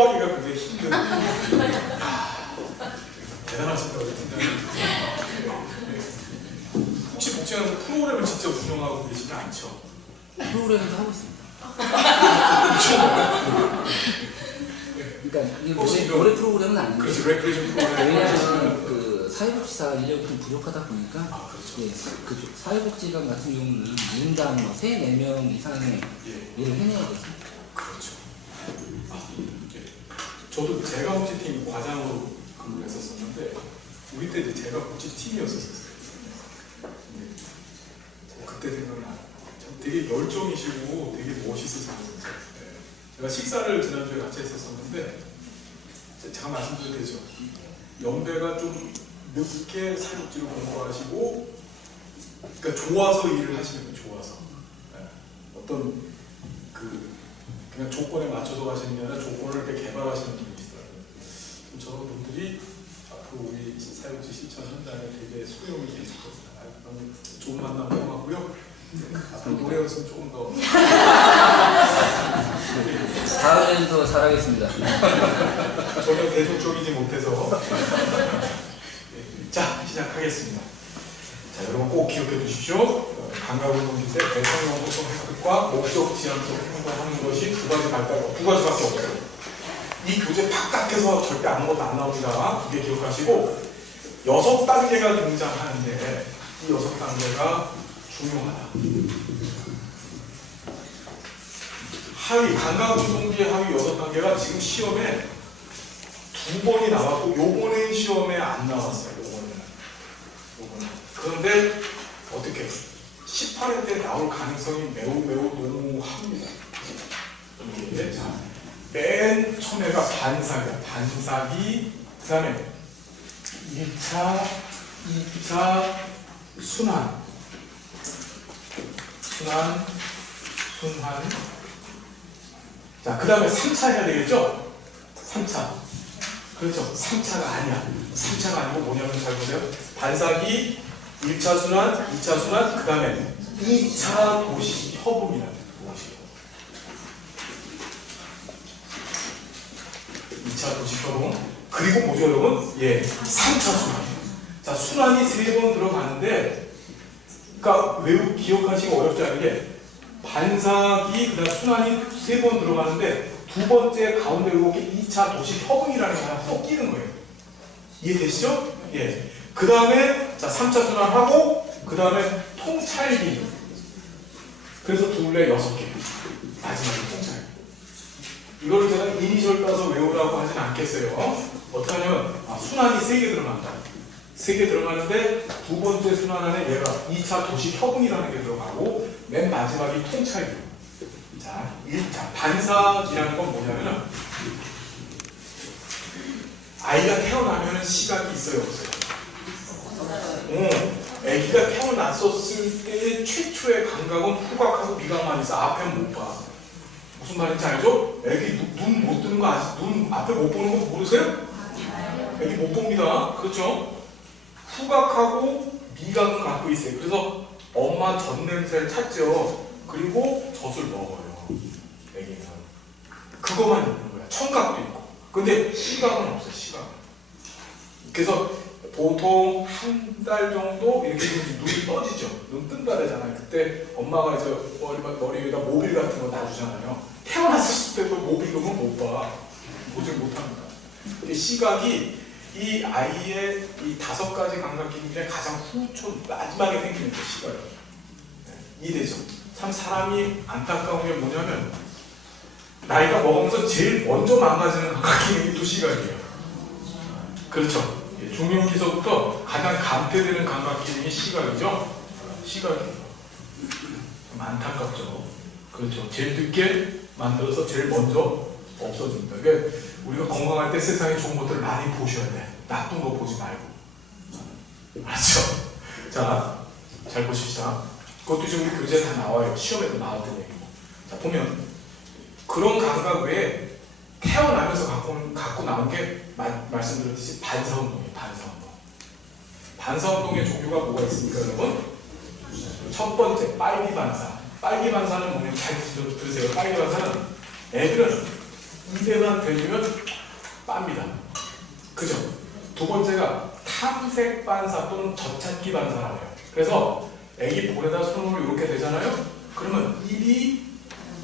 소화하기가 굉장히 힘든. 대단하십니다, 우리 팀장님. 혹시 복지관에서 프로그램을 직접 운영하고 계시지 않죠? 프로그램도 하고 있습니다. 그러니까 이게 노래 프로그램은 아닌데. 그렇죠, 레크레이션 프로그램. 왜냐하면 그 사회복지사가 인력이 좀 부족하다 보니까 그렇죠. 예, 그 사회복지관 같은 경우는 인당 3-4명 이상의 일을 해내야 돼서. 그렇죠. 저도 재가복지팀 과장으로 근무를 했었었는데 우리 때 이제 재가복지팀이었었어요. 그때 생각나요. 되게 열정이시고 되게 멋있으세요. 제가 식사를 지난주에 같이 했었었는데 제가 말씀드려도 되죠. 연배가 좀 늦게 사회복지로 공부하시고 그러니까 좋아서 일을 하시는 거 좋아서 어떤 그냥 조건에 맞춰서 가시는 게 아니라 조건을 이렇게 개발하시는 분이시더라고요. 저런 분들이 앞으로 우리 사회복지 실천 현장에 되게 소용이 되실 겁니다. 너무 좋은 만남 고맙고요. 앞으로 노래 연습 조금 더 다음에는 더 잘하겠습니다. 전혀 대중적이지 못해서 자 시작하겠습니다. 자 여러분 꼭 기억해 주십시오. 감각운동인데 대상연구성 획득과 목적 지향성 행동하는 것이 두 가지 발달, 두 가지밖에 없어요. 이 교재 팍팍해서 절대 아무것도 안 나옵니다. 두개 기억하시고 6단계가 등장하는데 이 6단계가 중요하다. 하위, 감각운동기의 하위 6단계가 지금 시험에 2번이 나왔고 요번엔 시험에 안 나왔어요. 요번은. 그런데 어떻게 18회 때 나올 가능성이 매우 농후합니다. 자, 맨 처음에가 반사기야. 반사기, 그 다음에 1차, 2차, 순환. 자, 그 다음에 3차 해야 되겠죠? 3차. 그렇죠. 3차가 아니야. 3차가 아니고 뭐냐면 잘 보세요. 반사기, 1차 순환, 2차 순환, 그 다음에 2차 도시 협응이라는 것이에요. 2차 도시 협응. 그리고 뭐죠, 여러분? 예, 3차 순환이에요. 자, 순환이 3번 들어가는데, 그러니까 기억하시기 어렵지 않은 게, 반사기, 그 다음 순환이 3번 들어가는데, 두 번째 가운데 이렇게 2차 도시 협응이라는 게 하나 또 끼는 거예요. 이해되시죠? 예. 그 다음에, 자, 3차 순환하고, 그 다음에 통찰기. 그래서 둘레 6개. 마지막에 통찰기. 이거를 제가 이니셜 따서 외우라고 하진 않겠어요. 어떻게 하냐면, 순환이 3개 들어간다. 3개 들어가는데, 두 번째 순환 안에 얘가 2차 도시 협응이라는 게 들어가고, 맨 마지막이 통찰기. 자, 1차. 반사기라는 건 뭐냐면은, 아이가 태어나면은 시각이 있어요, 없어요? 아기가 태어났었을 때의 최초의 감각은 후각하고 미각만 있어. 앞에는 못 봐. 무슨 말인지 알죠? 아기 눈 못 뜨는 거 아직 눈 앞에 못 보는 거 모르세요? 아기 못 봅니다. 그렇죠? 후각하고 미각은 갖고 있어요. 그래서 엄마 젖 냄새를 찾죠. 그리고 젖을 먹어요. 아기는. 그거만 있는 거야. 청각도 있고. 근데 시각은 없어요. 시각은. 그래서 보통 한 달 정도 이렇게 눈이 떠지죠. 눈 뜬다 그러잖아요. 그때 엄마가 이제 머리 위에다 모빌 같은 거 놔주잖아요. 태어났을 때도 모빌 놓으면 못 봐. 보질 못합니다. 시각이 이 아이의 이 5가지 감각 기능 중에 가장 후초 마지막에 생기는 게 시각이에요. 이해되죠? 참 사람이 안타까운 게 뭐냐면 나이가 먹으면서 제일 먼저 망가지는 감각 기능이 또 시각이에요. 그렇죠? 중년기서부터 가장 감퇴되는 감각 기능이 시각이죠. 시각이에요. 좀 안타깝죠. 그렇죠. 제일 늦게 만들어서 제일 먼저 없어집니다. 그러니까 우리가 건강할 때 세상에 좋은 것들을 많이 보셔야 돼. 나쁜 거 보지 말고. 맞죠? 자, 잘 보십시다. 그것도 지금 우리 교재에 다 나와요. 시험에도 나왔던 얘기고. 자, 보면 그런 감각 외에 태어나면서 갖고 나온 게 말씀드렸듯이 반사운동이에요. 반사운동. 반사운동의 종류가 뭐가 있습니까, 여러분? 첫 번째, 빨기반사. 빨기반사는 뭐냐면 잘 들으세요. 빨기반사는 애들은 200만 되면 빱니다. 그죠? 두 번째가 탐색 반사 또는 젖찾기 반사라고 해요. 그래서 애기 볼에다 손으로 이렇게 대잖아요. 그러면 입이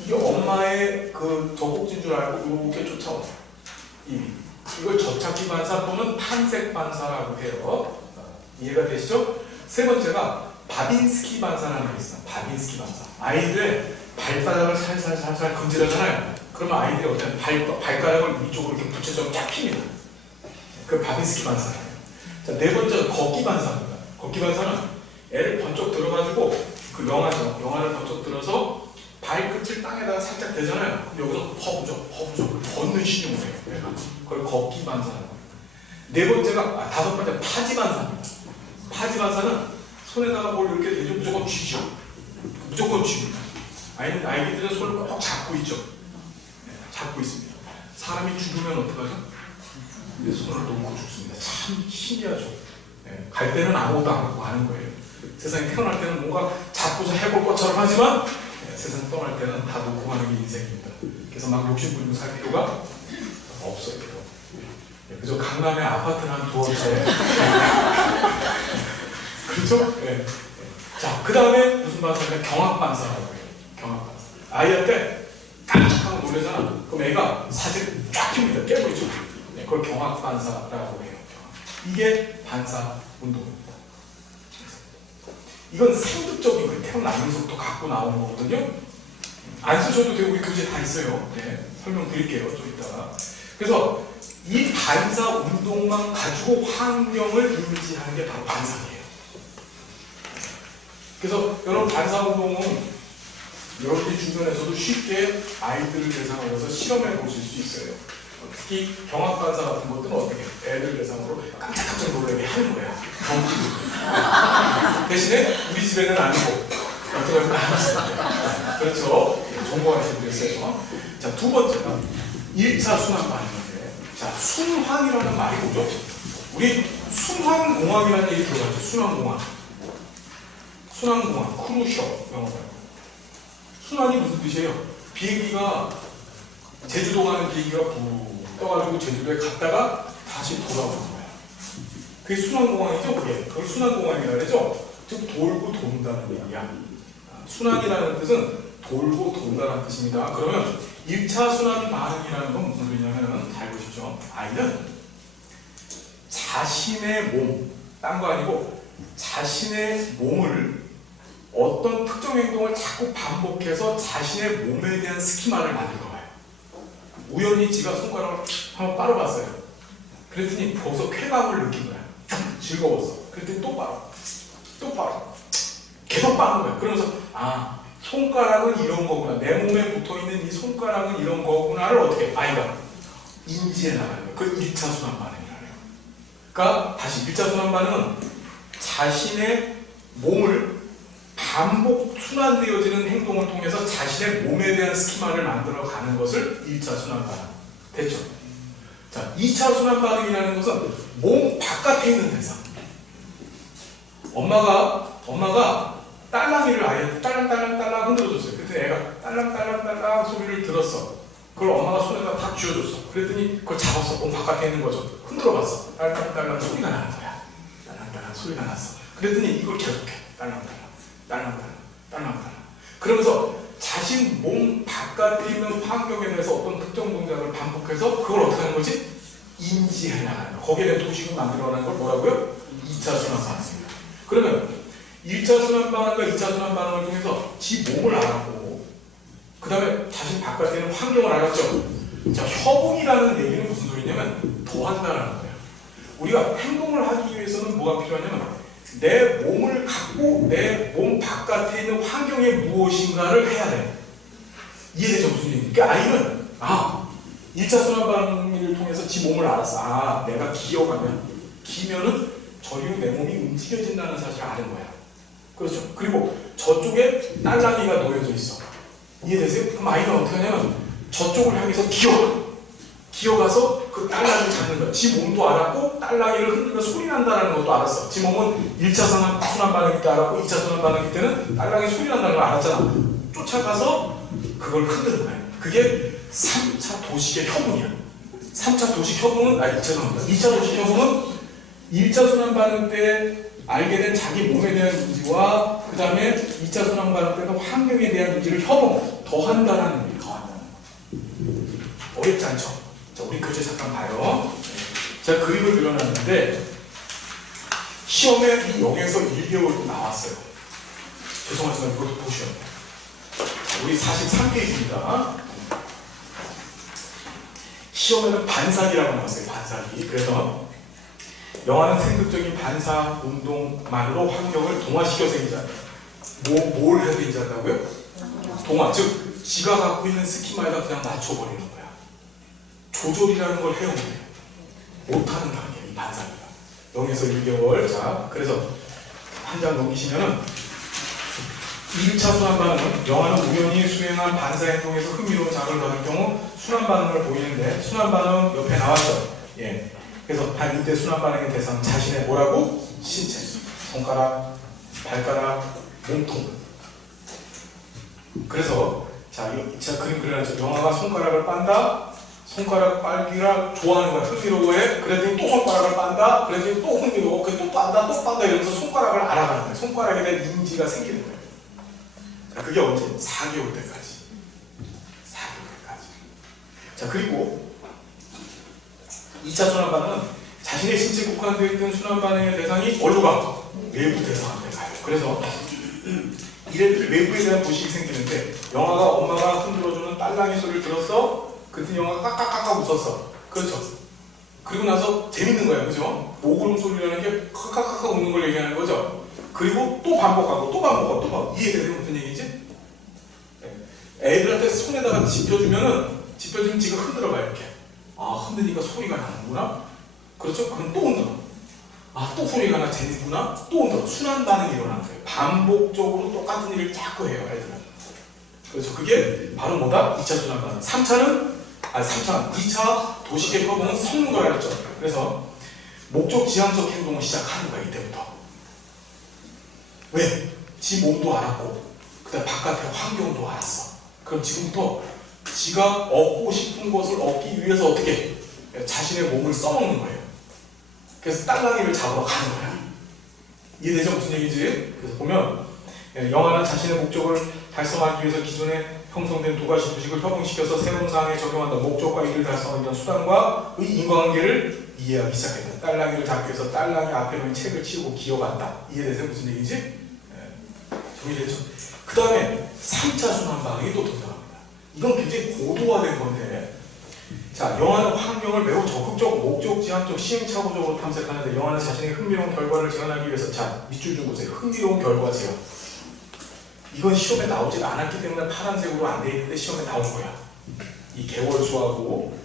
이게 엄마의 그 젖꼭지인 줄 알고 이렇게 쫓아와요. 입이. 이걸 젖찾기 반사 또는 탐색 반사라고 해요. 이해가 되시죠? 세 번째가 바빈스키 반사라는 게 있어요. 바빈스키 반사. 아이들의 발바닥을 살살 건드려잖아요. 그러면 아이들이 어떤 발가락을 위쪽으로 이렇게 붙여서 쫙 핍니다. 그 바빈스키 반사예요. 자, 네 번째는 걷기 반사입니다. 걷기 반사는 애를 번쩍 들어가지고 그 영화를 번쩍 들어서 발끝을 땅에다가 살짝 대잖아요. 그럼 여기서 허부적 걷는 신용을 해요. 애가. 그걸 걷기 반사라고 해요. 네 번째가 다섯 번째 파지 반사입니다. 파지 반사는 손에다가 뭘 이렇게 대죠. 무조건 쥐죠. 무조건 쥐입니다. 아이들은 손을 꼭 잡고 있죠. 네, 잡고 있습니다. 사람이 죽으면 어떡하죠? 손을 놓고 죽습니다. 참 신기하죠. 네, 갈 때는 아무것도 안 갖고 가는 거예요. 세상에 태어날 때는 뭔가 잡고서 해볼 것처럼 하지만 네, 세상 떠날 때는 다 놓고 가는 게 인생입니다. 그래서 막 욕심부리고 살 필요가 없어요. 네, 그죠? 강남에 아파트는 한 두어 채. 그렇죠? 네. 자, 그 다음에 무슨 반사냐면 경악반사라고 해요. 경악반사. 아이한테 깜짝하고 놀래잖아. 그럼 애가 사실 쫙 킵니다. 깨버리죠. 네, 그걸 경악반사라고 해요. 이게 반사 운동입니다. 이건 상습적인 거예요. 태어나면서부터 갖고 나오는 거거든요. 안 쓰셔도 되고 우리 교재에 다 있어요. 네, 설명드릴게요. 좀 이따가. 그래서 이 반사 운동만 가지고 환경을 인지하는 게 바로 반사예요. 그래서 여러분 반사 운동은 여러분들 주변에서도 쉽게 아이들을 대상으로 해서 실험해 보실 수 있어요. 특히 경악반사 같은 것들은 어떻게 해요? 애들 대상으로 깜짝깜짝 놀라게 하는 거야. 대신에 우리 집에는 아니고 어떻게 하면 안 하시는데. 그렇죠? 정보하시는 게 있어요. 자, 두 번째가 1차 순환반응인데, 자, 순환이라는 말이 뭐죠? 우리 순환공항이라는 얘기 들어봤죠? 순환공항. 순환공항, 크루셔 영어로. 순환이 무슨 뜻이에요? 비행기가 제주도 가는 비행기가 떠가지고 제주도에 갔다가 다시 돌아오는 거야. 그게 순환공항이죠, 그게. 그걸 순환공항이라고 그러죠? 즉 돌고 돈다는 얘기야. 순환이라는 뜻은 돌고 돈다는 뜻입니다. 그러면 1차 순환 반응이라는 건 무슨 소리냐면 잘 보시죠. 아이는 자신의 몸, 딴 거 아니고 자신의 몸을 어떤 특정 행동을 자꾸 반복해서 자신의 몸에 대한 스키마를 만들 거예요. 우연히 지가 손가락을 한번 빨아봤어요. 그랬더니 거기서 쾌감을 느낀 거야. 즐거웠어. 그랬더니 또 빨아. 계속 빠는 거야. 그러면서 아, 손가락은 이런 거구나. 내 몸에 붙어있는 이 손가락은 이런 거구나를 어떻게 아이가 인지해 나가는 거예요. 그 1차 순환 반응이라는 거예요. 그러니까 다시 1차 순환 반응은 자신의 몸을 반복 순환되어지는 행동을 통해서 자신의 몸에 대한 스키마를 만들어가는 것을 1차 순환 반응. 됐죠? 자, 2차 순환 반응이라는 것은 몸 바깥에 있는 대상. 엄마가 딸랑이를 아이한테 딸랑딸랑 흔들어줬어요. 그랬더니 애가 딸랑딸랑 소리를 들었어. 그걸 엄마가 손에다 탁 쥐어줬어. 그랬더니 그걸 잡았어. 몸 바깥에 있는 거죠. 흔들어봤어. 딸랑딸랑 소리가 나는 거야. 딸랑딸랑 소리가 났어. 그랬더니 이걸 계속해. 딸랑딸랑. 그러면서 자신 몸 바깥에 있는 환경에 대해서 어떤 특정 동작을 반복해서 그걸 어떻게 하는 거지? 인지해 나가는 거. 거기에 대한 도식을 만들어가는 걸 뭐라고요? 2차 순환 반응입니다. 그러면 1차 순환 반응과 2차 순환 반응을 통해서 지 몸을 알았고 그 다음에 자신 바깥에 있는 환경을 알았죠. 자, 협응이라는 얘기는 무슨 소리냐면 더한다라는 거예요. 우리가 행동을 하기 위해서는 뭐가 필요하냐면 내 몸을 갖고 내 몸 바깥에 있는 환경에 무엇인가를 해야 돼. 이해되죠? 무슨 얘기인지. 그러니까 아이는 1차 순환 반응을 통해서 지 몸을 알았어. 내가 기면은 저리로 내 몸이 움직여진다는 사실을 아는 거야. 그렇죠? 그리고 저쪽에 딸랑이가 놓여져 있어. 이해되세요? 그럼 아이는 어떻게 하냐면 저쪽을 향해서 기어가서 그 딸랑이를 잡는 거야. 지 몸도 알았고 딸랑이를 흔들면 소리 난다는 것도 알았어. 지 몸은 1차 순환 반응일 때 알았고 2차 순환 반응일 때는 딸랑이 소리 난다는 걸 알았잖아. 쫓아가서 그걸 흔드는 거야. 그게 3차 도식의 협응이야. 3차 도식 협응은, 죄송합니다. 2차 도식 협응은 1차 순환 반응 때 알게 된 자기 몸에 대한 인지와 그 다음에 2차 순환 반응 때는 환경에 대한 인지를 협응, 더한다라는 의미, 더한다는 거. 어렵지 않죠? 자, 우리 교재 잠깐 봐요. 제가 그림을 그려놨는데 시험에 이 0에서 1개월도 나왔어요. 죄송하지만 이것도 보시면. 자, 우리 43페이지입니다. 시험에는 반사기라고 나왔어요. 반사기. 그래서 영화는 생극적인 반사 운동만으로 환경을 동화시켜서 인지한다. 뭘 해서 인지한다고요? 동화. 즉 지가 갖고 있는 스키마에다 그냥 맞춰버리는 거야. 조절이라는 걸 해오는 거예요. 못하는 단계, 이 반사기가. 0에서 1개월. 자, 그래서 한 장 넘기시면은 1차 순환 반응은 영화는 우연히 수행한 반사 행동에서 흥미로운 자극을 받을 경우 순환 반응을 보이는데, 순환 반응 옆에 나왔죠. 예. 그래서 이때 순환 반응의 대상은 자신의 뭐라고? 신체, 손가락, 발가락, 몸통. 그래서 제가 그림 그려놨죠. 영화가 손가락을 빤다. 손가락 빨기라 좋아하는 거야. 흥미로워해. 그랬더니 또 손가락을 빤다. 그랬더니 또 흥미로워. 그래서 또 빤다, 또 빤다 이러면서 손가락을 알아가는 거야. 손가락에 대한 인지가 생기는 거야. 자, 그게 언제? 4개월 때까지. 4개월 때까지. 자, 그리고 2차 순환 반응은 자신의 신체에 국한되어 있던 순환 반응의 대상이 어디로 가? 외부 대상한테 가요. 그래서 이래 외부에 대한 도식이 생기는데, 영화가 엄마가 흔들어주는 딸랑이 소리를 들었어. 그랬더니 영화가 깍깍깍깍 웃었어. 그렇죠. 그리고 나서 재밌는 거야. 그죠? 모구름 소리라는 게 깍깍깍깍 웃는 걸 얘기하는 거죠. 그리고 또 반복하고 또 반복하고 또 반복. 이해되는 무슨 얘기지? 애들한테 손에다가 짚어주면 지가 흔들어봐요. 이렇게. 아, 흔드니까 소리가 나는구나. 그렇죠? 그럼 또 흔들어. 아, 또 소리가 나. 재밌구나. 또 흔들어. 순환 반응이 일어나는 거예요. 반복적으로 똑같은 일을 자꾸 해요. 애들은. 그렇죠. 그게 바로 뭐다? 2차 순환 반응. 2차 도식의 협응은 섞는 거라 했죠. 그래서 목적 지향적 행동을 시작하는 거야. 이때부터. 왜? 지 몸도 알았고 그 다음에 바깥의 환경도 알았어. 그럼 지금부터 지가 얻고 싶은 것을 얻기 위해서 어떻게? 자신의 몸을 써먹는 거예요. 그래서 딸랑이를 잡으러 가는 거야. 이해되죠? 무슨 얘기인지? 그래서 보면 영화는 자신의 목적을 달성하기 위해서 기존에 형성된 두 가지 도식을 협응시켜서 새로운 상황에 적용한다. 목적과 이를 달성하기 위한 수단과의 인과관계를 이해하기 시작했다. 딸랑이를 잡기 위해서 딸랑이 앞에 놓인 책을 치우고 기어간다. 이해되세요? 무슨 얘기인지? 정리되죠? 그 다음에 3차 순환 반응이 또 등장합니다. 이건 굉장히 고도화된 건데, 자, 영화는 환경을 매우 적극적, 목적 지향적, 시행착오적으로 탐색하는데, 영화는 자신의 흥미로운 결과를 재현하기 위해서, 자, 밑줄 좀 보세요. 흥미로운 결과 재현. 이건 시험에 나오질 않았기 때문에 파란색으로 안 돼 있는데 시험에 나올 거야. 이 개월수하고.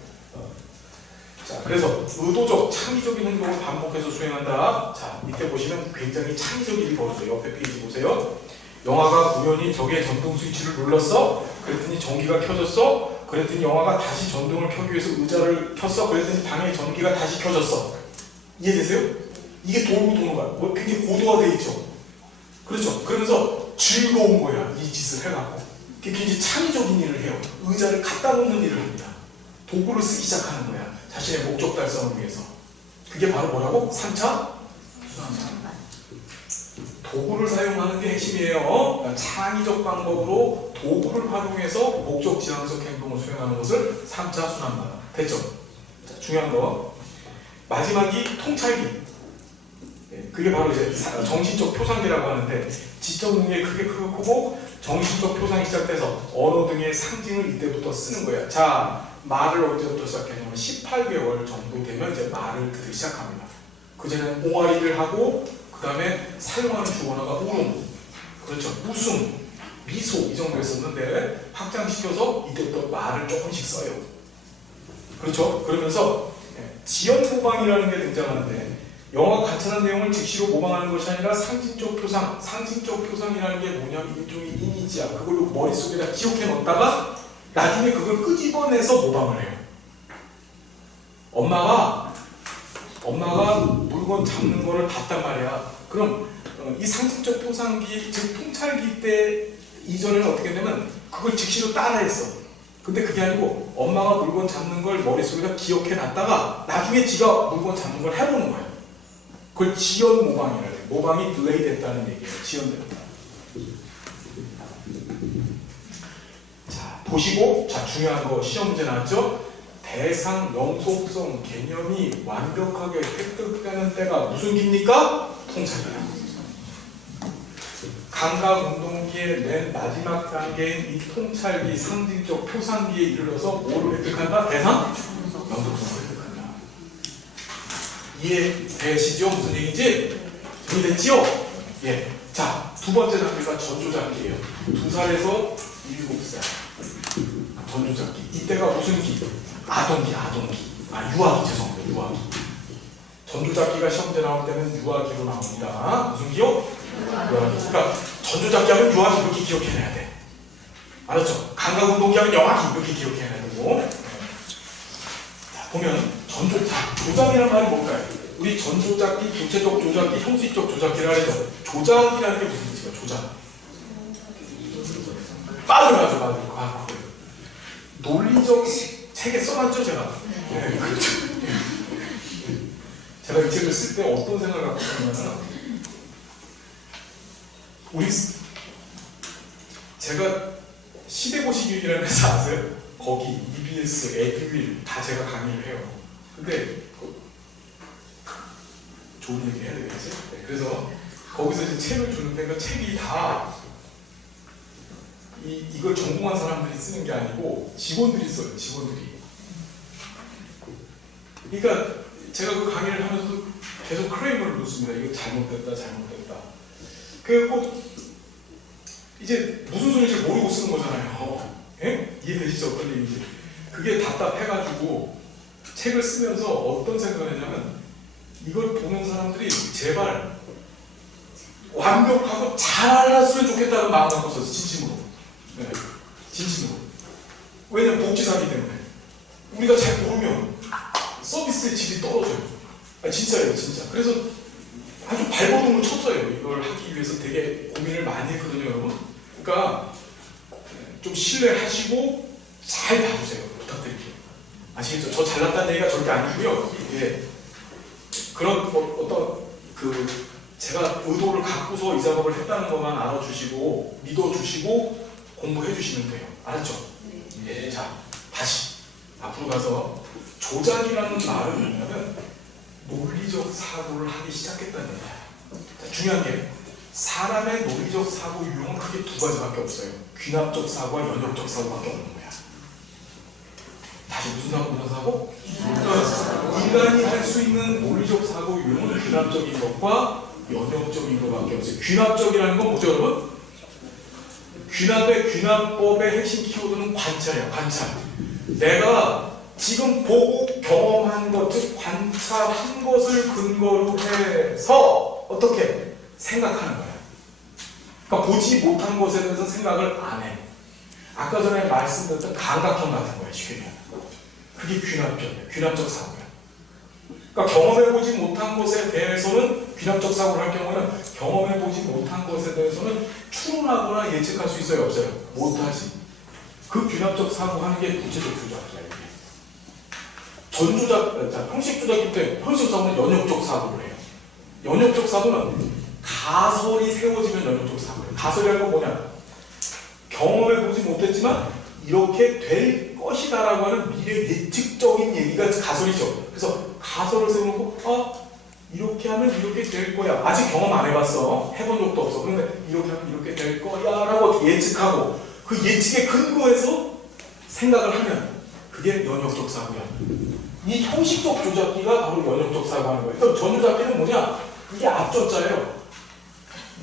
자, 그래서 의도적, 창의적인 행동을 반복해서 수행한다. 자, 밑에 보시면 굉장히 창의적인 일이 벌어져요. 옆에 페이지 보세요. 영화가 우연히 적의 전등 스위치를 눌렀어. 그랬더니 전기가 켜졌어. 그랬더니 영화가 다시 전등을 켜기 위해서 의자를 켰어. 그랬더니 방에 전기가 다시 켜졌어. 이해되세요? 이게 돌고 도는 거야. 뭐 굉장히 고도화되어 있죠. 그렇죠. 그러면서 즐거운 거야. 이 짓을 해갖고. 굉장히 창의적인 일을 해요. 의자를 갖다 놓는 일을 합니다. 도구를 쓰기 시작하는 거야. 자신의 목적 달성을 위해서. 그게 바로 뭐라고? 3차? 도구를 사용하는 게 핵심이에요. 창의적 방법으로 도구를 활용해서 목적 지향적 행동을 수행하는 것을 3차 순환 반응. 됐죠? 자, 중요한 거. 마지막이 통찰기. 그게 바로 이제 정신적 표상기라고 하는데, 지적 능력이 크게 크고 정신적 표상이 시작돼서 언어 등의 상징을 이때부터 쓰는 거야. 자, 말을 언제부터 시작했냐면 18개월 정도 되면 이제 말을 듣기 시작합니다. 그전에는 옹알이를 하고, 그 다음에 사용하는 주어가 울음, 그렇죠, 웃음, 미소 이 정도였었는데 확장시켜서 이때부터 말을 조금씩 써요. 그렇죠? 그러면서 지연 모방이라는 게 등장하는데, 영화가 관찰한 내용을 즉시로 모방하는 것이 아니라 상징적 표상, 상징적 표상이라는 게 뭐냐면 일종의 이미지야. 그걸로 머릿속에다 기억해 놓다가 나중에 그걸 끄집어내서 모방을 해요. 엄마가 물건 잡는 거를 봤단 말이야. 그럼 이 상징적 표상기, 즉 통찰기 때 이전에는 어떻게 되면 그걸 즉시로 따라했어. 근데 그게 아니고 엄마가 물건 잡는 걸 머릿속에다 기억해 놨다가 나중에 지가 물건 잡는 걸 해보는 거예요. 그걸 지연 모방이라고 해요. 모방이 딜레이 됐다는 얘기예요. 지연됐다. 자, 보시고, 자, 중요한 거 시험 문제 나왔죠? 대상 영속성 개념이 완벽하게 획득되는 때가 무슨 기입니까? 통찰이에요. 감각운동기의 맨 마지막 단계인 이 통찰기 상징적 표상기에 이르러서 뭐를 획득한다? 대상? 영속성을 획득한다. 이해되시죠? 무슨 얘기인지? 이해됐지요? 예. 자, 두 번째 단계가 전조잡기예요. 2살에서 7살. 전조잡기. 이때가 무슨 기? 아동기. 유아기, 죄송합니다. 유아기. 전조잡기가 시험제 나올 때는 유아기로 나옵니다. 무슨 기요? 유아기. 그러니까 전조잡기 하면 유아기 이렇게 기억해내야 돼. 알았죠? 감각운동기 하면 영아기 이렇게 기억해내야 되고. 자, 보면 조작이라는 말이 뭘까요? 우리 전조잡기, 구체적 조작기, 형식적 조작기라 해서 조작이라는 게 무슨 뜻이에요? 조작. 맞아요. 논리적 책에 써놨죠, 제가? 네, 그렇죠. 제가 이 책을 쓸 때 어떤 생각을 갖고 썼냐면, 제가 시대고시교육이라는 회사 아세요? 거기 EBS, 에듀윌 다 제가 강의를 해요. 근데 좋은 얘기 해야 되겠지? 네, 그래서 거기서 이제 책을 주는데 그 책이 다 이걸 전공한 사람들이 쓰는 게 아니고 직원들이 써요. 직원들이. 그러니까 제가 그 강의를 하면서도 계속 크레임을 놓습니다. 이거 잘못됐다. 그리고 이제 무슨 소리인지 모르고 쓰는 거잖아요. 예? 이해되시죠? 어떤 얘기인지. 그게 답답해가지고 책을 쓰면서 어떤 생각을 했냐면 이걸 보는 사람들이 제발 완벽하고 잘했으면 좋겠다는 마음을 갖고 썼어요. 진심으로. 네. 진심으로. 왜냐면 복지사기 때문에. 우리가 잘 모르면 서비스의 질이 떨어져요. 진짜예요, 진짜. 그래서 아주 발버둥을 쳤어요. 이걸 하기 위해서 되게 고민을 많이 했거든요, 여러분. 그러니까 좀 신뢰하시고 잘 봐주세요. 부탁드릴게요. 아시겠죠? 저 잘났다는 얘기가 절대 아니고요. 예. 그런 어떤 제가 의도를 갖고서 이 작업을 했다는 것만 알아주시고 믿어주시고 공부해주시면 돼요. 알았죠? 네. 예. 자, 다시 앞으로 가서 조작이라는 말은 뭐냐면 논리적 사고를 하기 시작했다는 얘기야. 자, 중요한 게 사람의 논리적 사고 유형은 크게 두 가지밖에 없어요. 귀납적 사고와 연역적 사고밖에 없는 거야. 다시 무슨 사고, 무슨 사고? 인간이 할 수 있는 논리적 사고 유형은 귀납적인 것과 연역적인 것밖에 없어요. 귀납적이라는 건 뭐죠, 여러분? 귀납법의 핵심 키워드는 관찰이에요. 관찰. 내가 지금 보고 경험한 것, 즉 관찰한 것을 근거로 해서 어떻게 생각하는 거예요. 그러니까 보지 못한 것에 대해서 생각을 안 해. 아까 전에 말씀드렸던 감각형 같은 거예요. 쉽게 얘기하면. 그게 귀납적이에요. 귀납적 사고예요. 그러니까 경험해보지 못한 것에 대해서는 귀납적 사고를 할 경우에는 경험해보지 못한 것에 대해서는 추론하거나 예측할 수 있어요? 없어요? 못하지. 그 귀납적 사고하는 게 구체적 조작이야. 전조작, 형식 조작일 때 형식 사고는 연역적 사고를 해요. 연역적 사고는 가설이 세워지면 연역적 사고예요. 가설이라는 건 뭐냐? 경험해보지 못했지만 이렇게 될 것이다라고 하는 미래 예측적인 얘기가 가설이죠. 그래서 가설을 세워놓고 이렇게 하면 이렇게 될 거야. 아직 경험 안 해봤어. 해본 적도 없어. 그런데 이렇게 하면 이렇게 될 거야 라고 예측하고 그 예측에 근거해서 생각을 하면 그게 연역적 사고야. 이 형식적 조작기가 바로 연역적 사고하는 거예요. 그럼 전조작기는 뭐냐? 이게 앞전자예요.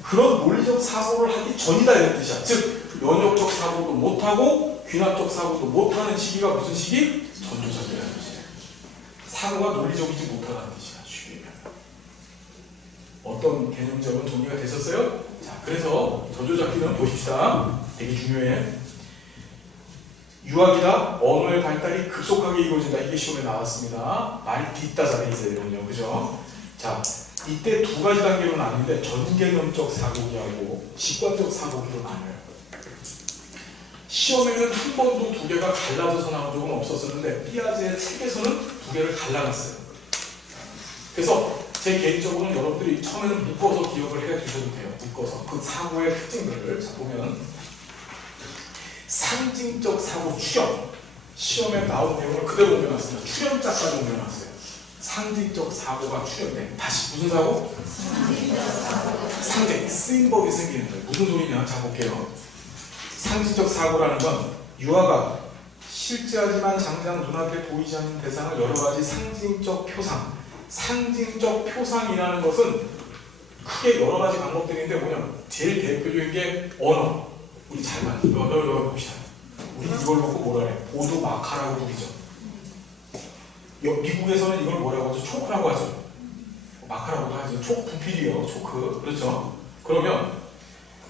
그런 논리적 사고를 하기 전이다 이런 뜻이야. 즉 연역적 사고도 못하고 귀납적 사고도 못하는 시기가 무슨 시기? 전조작기라는 뜻이에요. 사고가 논리적이지 못하다는 뜻이야. 쉽게 얘기하면. 어떤 개념적으로 정리가 되셨어요? 자, 그래서 전조작기는 보십시다. 되게 중요해. 유학이다. 언어의 발달이 급속하게 이루어진다. 이게 시험에 나왔습니다. 말 뒷다자 돼 있어야 되거든요. 그죠? 자, 이때 두 가지 단계로 나뉘는데 전개념적 사고기하고 직관적 사고기로 나눠요. 시험에는 한 번도 두 개가 갈라져서 나온 적은 없었었는데 삐아제의 책에서는 두 개를 갈라놨어요. 그래서 제 개인적으로는 여러분들이 처음에는 묶어서 기억을 해 두셔도 돼요. 묶어서 그 사고의 특징들을. 자, 보면 상징적 사고 추정, 시험에 나온 내용을 그대로 옮겨놨습니다. 추정자까지 옮겨놨어요. 상징적 사고가 추정돼. 다시 무슨 사고? 상징, 쓰임법이 생기는 거예요. 무슨 소리냐? 자, 볼게요. 상징적 사고라는 건 유아가 실제하지만 당장 눈앞에 보이지 않는 대상을 여러 가지 상징적 표상, 상징적 표상이라는 것은 크게 여러 가지 방법들인데 뭐냐? 제일 대표적인 게 언어. 우리 잘만 여기 봅시다. 우리 이걸 놓고 뭐라 해? 보도 마카라고 부르죠. 미국에서는 이걸 뭐라고 하죠? 초크라고 하죠. 마카라고도 하죠. 초크 분필이에요. 초크. 그렇죠? 그러면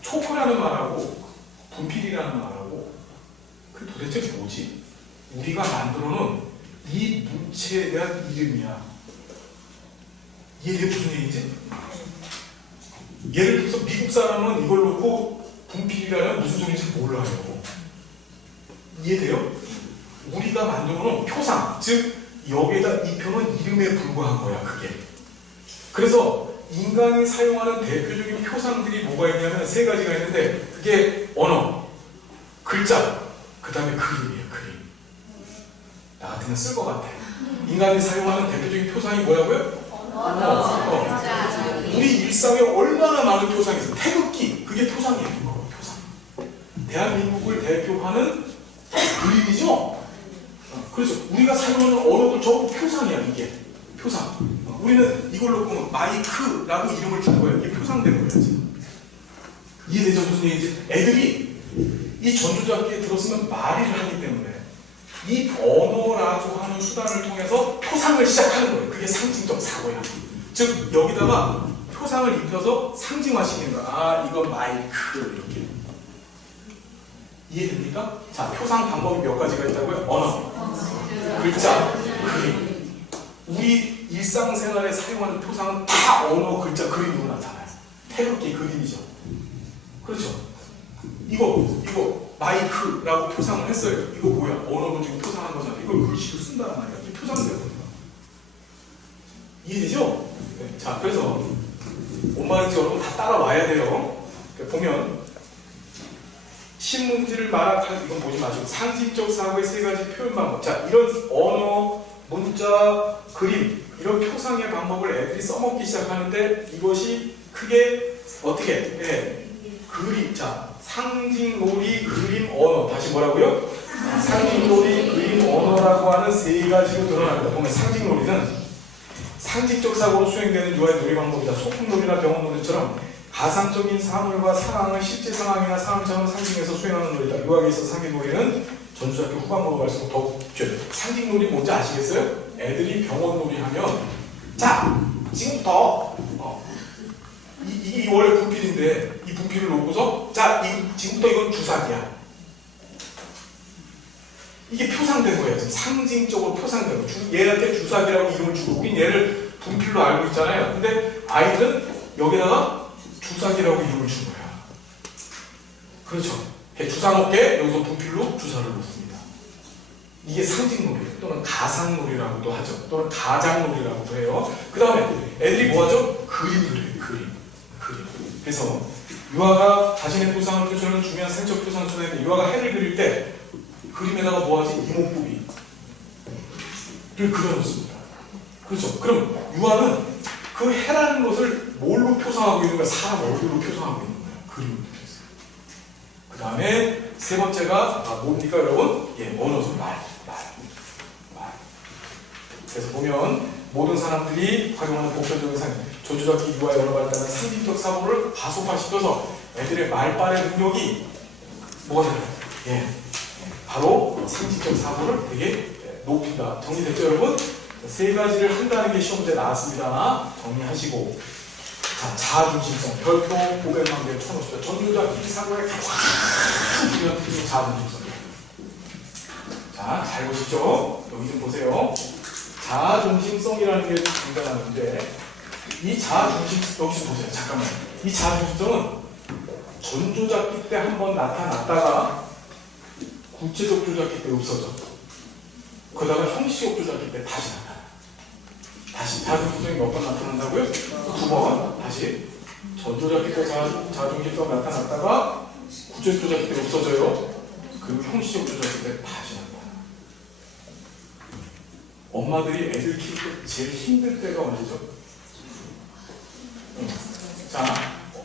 초크라는 말하고 분필이라는 말하고 그 도대체 뭐지? 우리가 만들어 놓은 이 물체에 대한 이름이야. 이게 무슨 얘기지? 예를 들어서 미국 사람은 이걸 놓고 분필이라는 무슨 소리인지 몰라요. 이해돼요? 우리가 만들어 놓은 표상, 즉 여기에다 이 표는 이름에 불과한 거야, 그게. 그래서 인간이 사용하는 대표적인 표상들이 뭐가 있냐면 세 가지가 있는데 그게 언어, 글자, 그 다음에 그림이에요, 그림. 나 같으면 쓸 것 같아. 인간이 사용하는 대표적인 표상이 뭐라고요? 우리 일상에 얼마나 많은 표상이 있어요. 태극기, 그게 표상이에요. 표상. 대한민국을 대표하는 그림이죠? 그래서 우리가 사용하는 언어도 전부 표상이야, 이게. 표상. 우리는 이걸로 보면 마이크라고 이름을 주는 거예요. 이게 표상되는 거예요, 지금. 이해되죠? 무슨 얘기인지? 애들이 이 전조잡기에 들었으면 말이 하기 때문에 이 언어라고 하는 수단을 통해서 표상을 시작하는 거예요. 그게 상징적 사고야. 즉 여기다가 표상을 입혀서 상징화시키는 거야. 아, 이건 마이크 이렇게. 이해됩니까? 자, 표상 방법이 몇 가지가 있다고요? 언어, 글자, 그림. 우리 일상생활에 사용하는 표상은 다 언어, 글자, 그림으로 나타나요. 태극기 그림이죠. 그렇죠? 이거 마이크라고 표상을 했어요. 이거 뭐야? 언어로 지금 표상한 거잖아. 이걸 글씨로 쓴다는 말이야. 이게 표상되는 거야. 이해되죠? 네. 자, 그래서 뭔 말인지 여러분 다 따라와야 돼요. 보면 신문지를 말악하는 이건 보지 마시고 상징적 사고의 세 가지 표현 방법. 자, 이런 언어, 문자, 그림 이런 표상의 방법을 애들이 써먹기 시작하는데 이것이 크게 어떻게? 예, 그림. 자, 상징놀이, 그림, 언어. 다시 뭐라고요? 상징놀이, 그림, 언어라고 하는 세 가지로 드러납니다. 보면 상징놀이는 상징적 사고로 수행되는 유아의 놀이 방법이다. 소품놀이나 병원놀이처럼 가상적인 사물과 상황을 실제 상황이나 상황처럼 상징해서 수행하는 놀이다. 유학에 있어 상징놀이는 전주학교 후반부로 갈수록 더욱 상징놀이 뭔지 아시겠어요? 애들이 병원놀이 하면 자, 지금부터 이게 원래 분필인데 이 분필을 놓고서 자, 지금부터 이건 주사기야. 이게 표상된 거예요. 상징적으로 표상된 거예요. 얘한테 주사기라고 이름을 주고 우린 얘를 분필로 알고 있잖아요. 근데 아이들은 여기다가 주사기라고 이름을 준 거야. 그렇죠. 주사 먹게 여기서 분필로 주사를 놓습니다. 이게 상징놀이 또는 가상놀이라고도 하죠. 또는 가장놀이라고도 해요. 그 다음에 애들이 뭐하죠? 그림을 해요. 그림. 그래서 유아가 자신의 표상을 표시하는 중요한 생적 표상을 찾아내는데 유아가 해를 그릴 때 그림에다가 뭐하지? 이목구비를 그려놓습니다. 그렇죠. 그럼 유아는 그 해라는 것을 뭘로 표상하고 있는 거야? 사람 얼굴로 표상하고 있는 거야. 그림을 통해서. 그 다음에 세 번째가 뭡니까 여러분? 예, 언어죠. 말. 그래서 보면 모든 사람들이 활용하는 보편적인 전주잡기 유아의 언어 발달은 상징적 사고를 가속화시켜서 애들의 말발의 능력이 뭐가 되나요? 예, 바로 상징적 사고를 되게 높인다. 정리됐죠 여러분? 세 가지를 한다는 게 시험 문제 나왔습니다. 정리하시고 자, 자아중심성 별표 500만 개의 1,050자 전주잡기 사고의 가장 중요한 특징이 자아중심성입니다. 자, 잘 보시죠. 여기 좀 보세요. 자아중심성이라는 게 등장하는데 이 자아중심성 여기 좀 보세요. 잠깐만. 이 자아중심성은 전조잡기 때 한번 나타났다가 구체적 조작기 때 없어져. 그러다가 형식적 조작기 때 다시 나타나. 다시 자중심성이 몇 번 나타난다고요? 2번. 다시 전조작기 때 자중심성 나타났다가 구체적 조작기 때 없어져요. 그리고 형식적 조작기 때 다시 나타나. 엄마들이 애들 키울 때 제일 힘들 때가 언제죠? 자,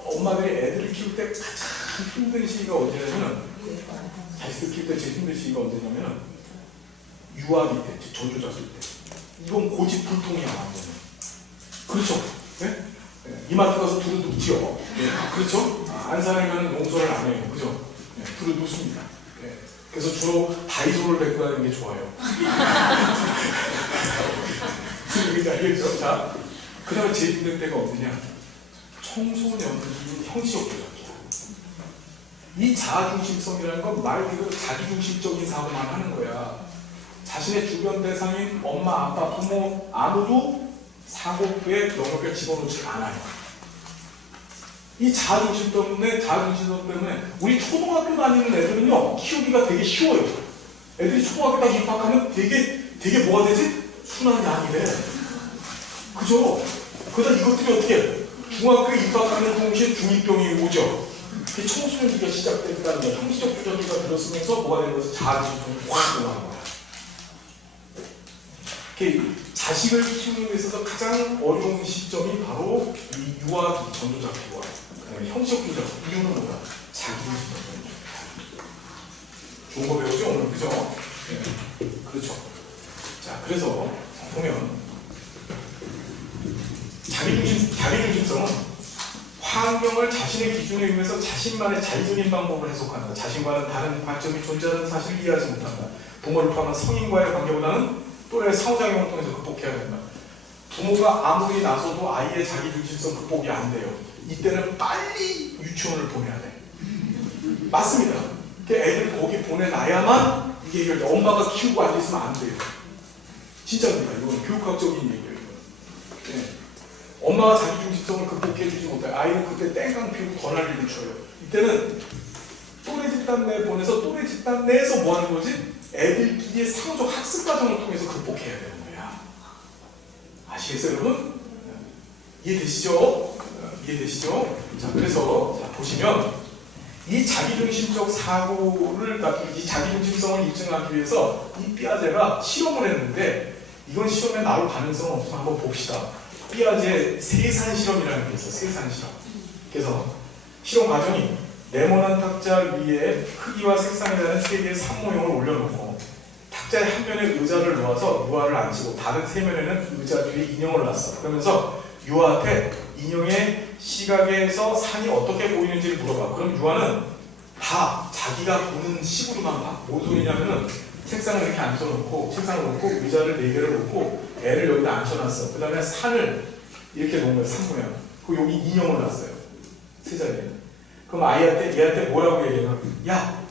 엄마들이 애들을 키울 때 가장 힘든 시기가 언제냐면, 자식들 키울 때 제일 힘든 시기가 언제냐면 유아기 때, 전조작기 때. 이건 고집불통이야 완전히. 그렇죠? 네? 네. 이마트 가서 두루 눕지요. 네. 그렇죠? 안 사려면 용서를 안 해요. 그죠? 네. 두루 눕습니다. 네. 그래서 주로 다이소를 데리고 가는 게 좋아요. 그게 알겠죠? 자, 그 다음에 제일 힘든 때가 언제냐? 청소년기 형식적 조작이야. 이 자아중심성이라는 건 말 그대로 자기중심적인 사고만 하는 거야. 자신의 주변 대상인 엄마, 아빠, 부모 아무도 사고의 영역에 집어넣지 않아요. 이 자아중심성 때문에 우리 초등학교 다니는 애들은요 키우기가 되게 쉬워요. 애들이 초등학교 딱 입학하면 되게 뭐가 되지? 순한 양이 돼. 그죠? 그러다 이것들이 어떻게 해? 중학교에 입학하는 동시에 중2병이 오죠. 청소년기가 시작된다는 거야. 형식적 조작기가 들었으면서 뭐가 되는 거지? 자아중심성이 확 올라가는 거야. 자식을 키우는 데 있어서 가장 어려운 시점이 바로 이 유아기 전조작기와 그다음에 형식적 조작. 이유는 뭐야? 자기중심적. 좋은 거 배우죠 오늘, 그죠? 네. 그렇죠. 자, 그래서 보면 자기중심성은 환경을 자신의 기준에 의해서 자신만의 자의적인 방법으로 해석한다. 자신과는 다른 관점이 존재하는 사실을 이해하지 못한다. 부모를 포함한 성인과의 관계보다는 또래 상호작용을 통해서 극복해야 된다. 부모가 아무리 나서도 아이의 자기중심성 극복이 안 돼요. 이때는 빨리 유치원을 보내야 돼. 맞습니다. 애들 거기 보내놔야만 이게 해결돼. 엄마가 키우고 앉아있으면 안 돼요. 진짜입니다. 이건 교육학적인 얘기예요. 네. 엄마가 자기중심성을 극복해주지 못해 아이는 그때 땡깡 피우고 더 난리를 쳐요. 이때는 또래 집단 내에 보내서 또래 집단 내에서 뭐 하는 거지? 애들끼리의 상호적 학습 과정을 통해서 극복해야 되는 거야. 아시겠어요, 여러분? 이해되시죠? 이해되시죠? 자, 그래서 자, 보시면 이 자기중심적 사고를, 이 자기중심성을 입증하기 위해서 이 삐아제가 실험을 했는데 이건 실험에 나올 가능성은 없어서 한번 봅시다. 삐아제 세산 실험이라는 게 있어. 세산 실험. 그래서 실험 과정이 네모난 탁자 위에 크기와 색상이 다른 세 개의 산모형을 올려놓고 탁자의 한 면에 의자를 놓아서 유아를 앉히고 다른 세 면에는 의자 뒤에 인형을 놨어. 그러면서 유아한테 인형의 시각에서 산이 어떻게 보이는지를 물어봐. 그럼 유아는 다 자기가 보는 식으로만 봐. 뭔 소리냐면은 책상을 이렇게 앉혀놓고 책상을 놓고 의자를 4개를 놓고 애를 여기다 앉혀놨어. 그 다음에 산을 이렇게 놓은 거야. 산 모양. 그리고 여기 인형을 놨어요. 세 자리에. 그럼 얘한테 뭐라고 얘기해요? 야,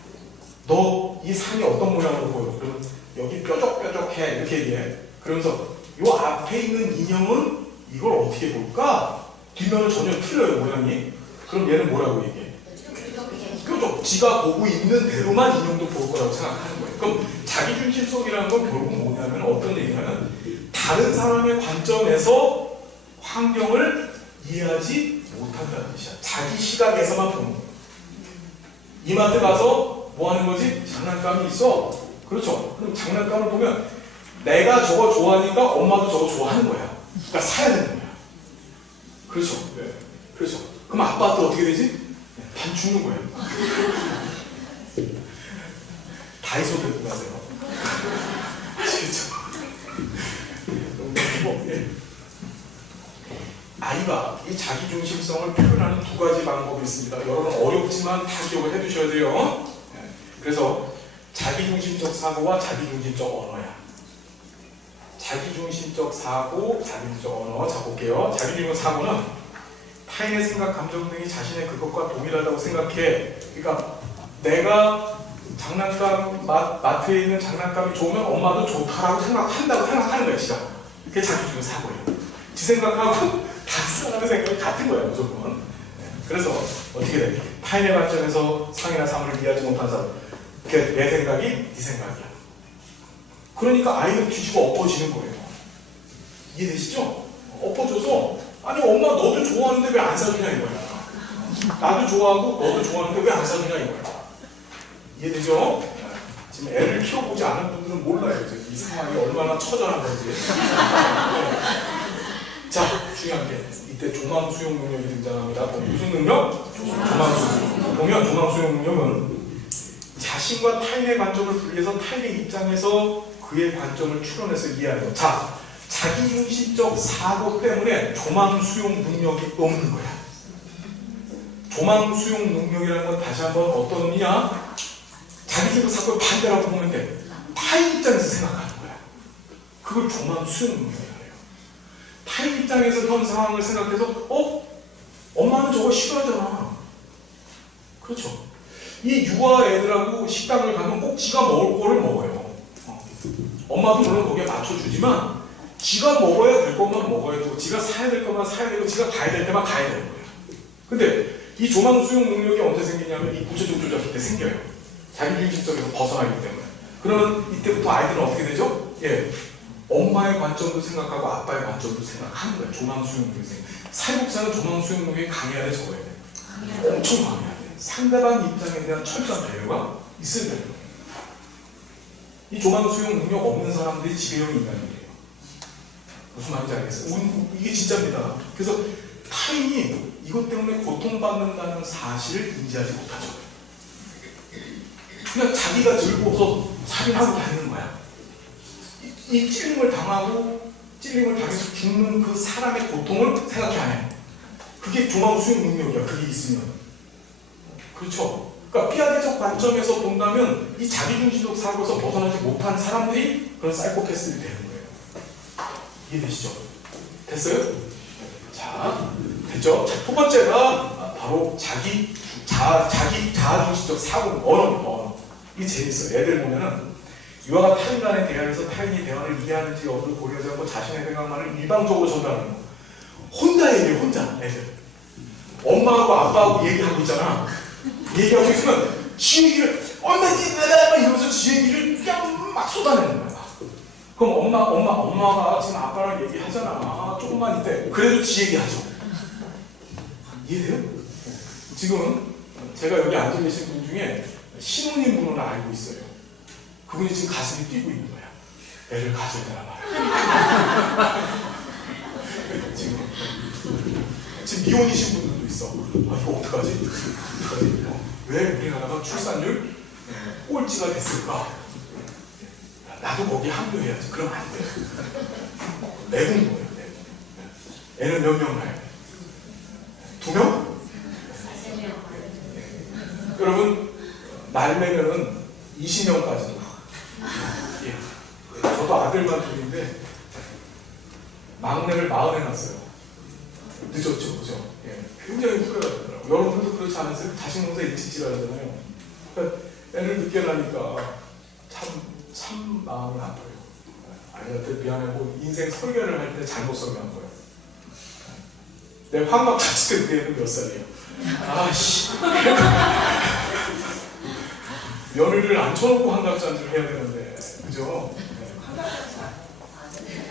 너 이 산이 어떤 모양으로 보여? 그러면 여기 뾰족뾰족해 이렇게 얘기해. 그러면서 요 앞에 있는 인형은 이걸 어떻게 볼까? 뒷면은 전혀 틀려요 모양이. 그럼 얘는 뭐라고 얘기해? 뾰족. 지가 보고 있는 대로만 인형도 볼 거라고 생각하는 거예요. 그럼 자기중심성이라는 건 결국 뭐냐면 어떤 얘기냐면 다른 사람의 관점에서 환경을 이해하지 못한다는 뜻이야. 자기 시각에서만 보는 거야. 이마트 가서 뭐 하는 거지? 장난감이 있어. 그렇죠. 그럼 장난감을 보면 내가 저거 좋아하니까 엄마도 저거 좋아하는 거야. 그러니까 사야 되는 거야. 그렇죠. 네. 그렇죠. 그럼 아빠한테 어떻게 되지? 반 죽는 거야. 다이소 들고 가세요. 아시겠죠? 예. 아이가 이 자기중심성을 표현하는 2가지 방법이 있습니다. 여러분 어렵지만 다 기억을 해두셔야 돼요. 그래서 자기중심적 사고와 자기중심적 언어야. 자기중심적 사고, 자기중심적 언어. 자 볼게요. 자기중심적 사고는 타인의 생각, 감정 등이 자신의 그것과 동일하다고 생각해. 그러니까 내가 장난감 마트에 있는 장난감이 좋으면 엄마도 좋다라고 생각한다고 생각하는 거야, 진짜. 그게 자기중심적 사고예요. 지 생각하고 다른 사람의 생각이 같은 거야, 무조건. 그래서 어떻게 돼? 타인의 관점에서 상이나 사물을 이해하지 못한 사람. 내 생각이 네 생각이야. 그러니까 아이는 뒤집어 엎어지는 거예요. 이해되시죠? 엎어져서 아니 엄마 너도 좋아하는데 왜 안 사주냐 이거야. 나도 좋아하고 너도 좋아하는데 왜 안 사주냐 이거야. 이해되죠? 지금 애를 키워보지 않은 분들은 몰라요. 이 상황이 얼마나 처절한 건지. 자, 중요한 게 이때 조망수용 능력이 등장합니다. 무슨 능력? 조망수용. 보면 조망수용 능력은 자신과 타인의 관점을 분리해서 타인의 입장에서 그의 관점을 추론해서 이해하는. 자, 자기중심적 사고 때문에 조망수용 능력이 없는 거야. 조망수용 능력이라는 건 다시 한번 어떤 의미냐? 자기중심적 사고의 반대라고 보면 돼. 타인 입장에서 생각하는 거야. 그걸 조망수용 능력이야. 타인 입장에서 현 상황을 생각해서 엄마는 저거 싫어하잖아. 그렇죠. 이 유아 애들하고 식당을 가면 꼭 지가 먹을 거를 먹어요. 엄마도 물론 거기에 맞춰주지만 지가 먹어야 될 것만 먹어야 되고 지가 사야 될 것만 사야 되고 지가 가야 될 때만 가야 되는 거예요. 근데 이 조망수용 능력이 언제 생기냐면 이 구체적 조작일 때 생겨요. 자기중심적에서 벗어나기 때문에. 그러면 이때부터 아이들은 어떻게 되죠? 예. 엄마의 관점도 생각하고 아빠의 관점도 생각하는 거야. 조망수용 능력이 생겨. 사회복사는 조망수용 능력이 강해야 돼, 적어야 돼. 엄청 강해야 돼. 상대방 입장에 대한 철저한 배려가 있어야 되는 거예요. 이 조망수용 능력 없는 사람들이 지배형 인간이에요. 무슨 말인지 알겠어요? 이게 진짜입니다. 그래서 타인이 이것 때문에 고통받는다는 사실을 인지하지 못하죠. 그냥 자기가 즐거워서 살인하고 다니는 거야. 이 찔림을 당하고 찔림을 당해서 죽는 그 사람의 고통을 생각해 안 해. 그게 조망수용 능력이야. 그게 있으면. 그렇죠. 그러니까 비아대적 관점에서 본다면 이 자기중심적 사고에서 벗어나지 못한 사람들이 그런 사이코패스들이 되는 거예요. 이해되시죠? 됐어요? 자, 됐죠? 자, 두 번째가 바로 자아중심적 사고, 언어. 이게 재밌어요. 애들 보면은 유아가 타인 간의 대화에서 타인이 대화를 이해하는지 여부를 고려하지 않고 자신의 생각만을 일방적으로 전달하는 거. 혼자 얘기해, 혼자. 애들. 엄마하고 아빠하고 얘기하고 있잖아. 얘기하고 있으면 지 얘기를 이러면서 지 얘기를 그냥 막 쏟아내는 거야. 그럼 엄마가 지금 아빠랑 얘기하잖아. 조금만 있대. 그래도 지 얘기하죠. 이해돼요? 지금 제가 여기 앉아 계신 분 중에 신우님 분을 알고 있어요. 그분이 지금 가슴이 뛰고 있는 거야. 애를 가져야 되나 말이야. 지금 미혼이신 분들도 있어. 이거 어떡하지? 왜 우리나라가 출산율 꼴찌가 됐을까? 나도 거기에 합류해야지. 그럼 안 돼. 내분 거예요. 애는 몇 명 낳아야 돼? 2명? 여러분 날매면은 20명까지. 예. 저도 아들만 둘인데 막내를 40에 낳았어요. 늦었죠, 그죠? 예. 굉장히 후회가 되더라고요. 여러분들도 그렇지 않으세요? 자식 농사 일찍 지라잖아요. 그러니까 애를 늦게 낳으니까 참 마음이 아파요. 아이한테 미안하고 인생 설계를 할 때 잘못 설계한 거예요. 내 환갑 자식 때는 몇 살이에요? 아씨. 며느리를 앉혀놓고 환갑잔치를 해야 되는데, 그죠?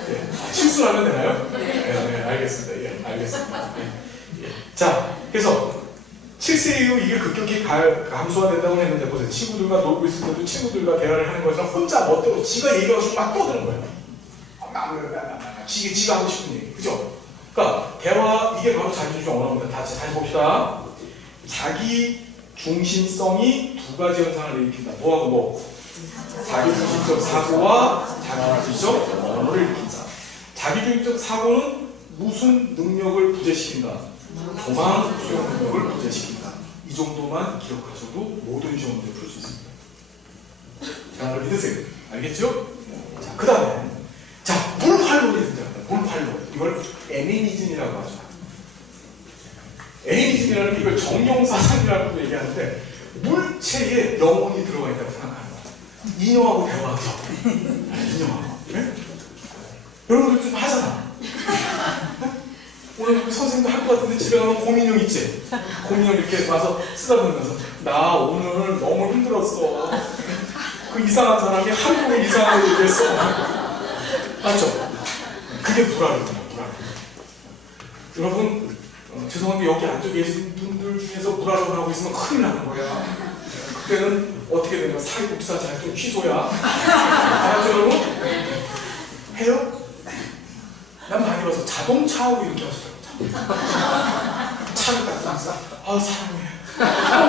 네. 실수하면 되나요? 네, 알겠습니다. 예, 알겠습니다. 예. 자, 그래서 7세 이후 이게 급격히 감소가 된다고 했는데, 보세요. 친구들과 놀고 있을 때도 친구들과 대화를 하는 것처럼 혼자 멋대로 지가 얘기하고 싶으면 막 떠드는 거예요. 지가 하고 싶은 얘기, 그죠? 그러니까 대화, 이게 바로 자기중심 언어입니다. 다시 봅시다. 자기 중심성이 두 가지 현상을 일으킨다. 뭐하고 뭐? 자기중심적 사고와 자기중심적 언어를 일으킨다. 자기중심적 사고는 무슨 능력을 부재시킨다? 조망 수용 능력을 부재시킨다. 이 정도만 기억하셔도 모든 시험 문제 풀 수 있습니다. 저를 믿으세요. 알겠죠? 자, 그 다음에 물활론이 등장합니다. 물활론. 이걸 애니미즘이라고 하죠. 애니미즘이라는 게 이걸 정용사상이라고 얘기하는데 물체에 영혼이 들어가 있다고 생각하는 거야. 인형하고 대화하죠. 인형하고. 네? 여러분들 좀 하잖아. 오늘 여러분 선생님도 할 것 같은데 집에 가면 고민형 있지? 고민형 이렇게 와서 쓰다보면서 나 오늘 너무 힘들었어. 그 이상한 사람이 하루 종일 이상하게 얘기했어. 맞죠? 그게 불안이에요. 불안. 여러분 죄송한데 여기 앉아 계신 분들 중에서 불안을 하고 있으면 큰일 나는 거야. 그때는 어떻게 되냐? 사회복지사 자격증 취소야. 알았죠 여러분? 해요? 난 많이 봐서 자동차하고 이렇게 하시더라고요. 차를 딱 싹. 아 사랑해.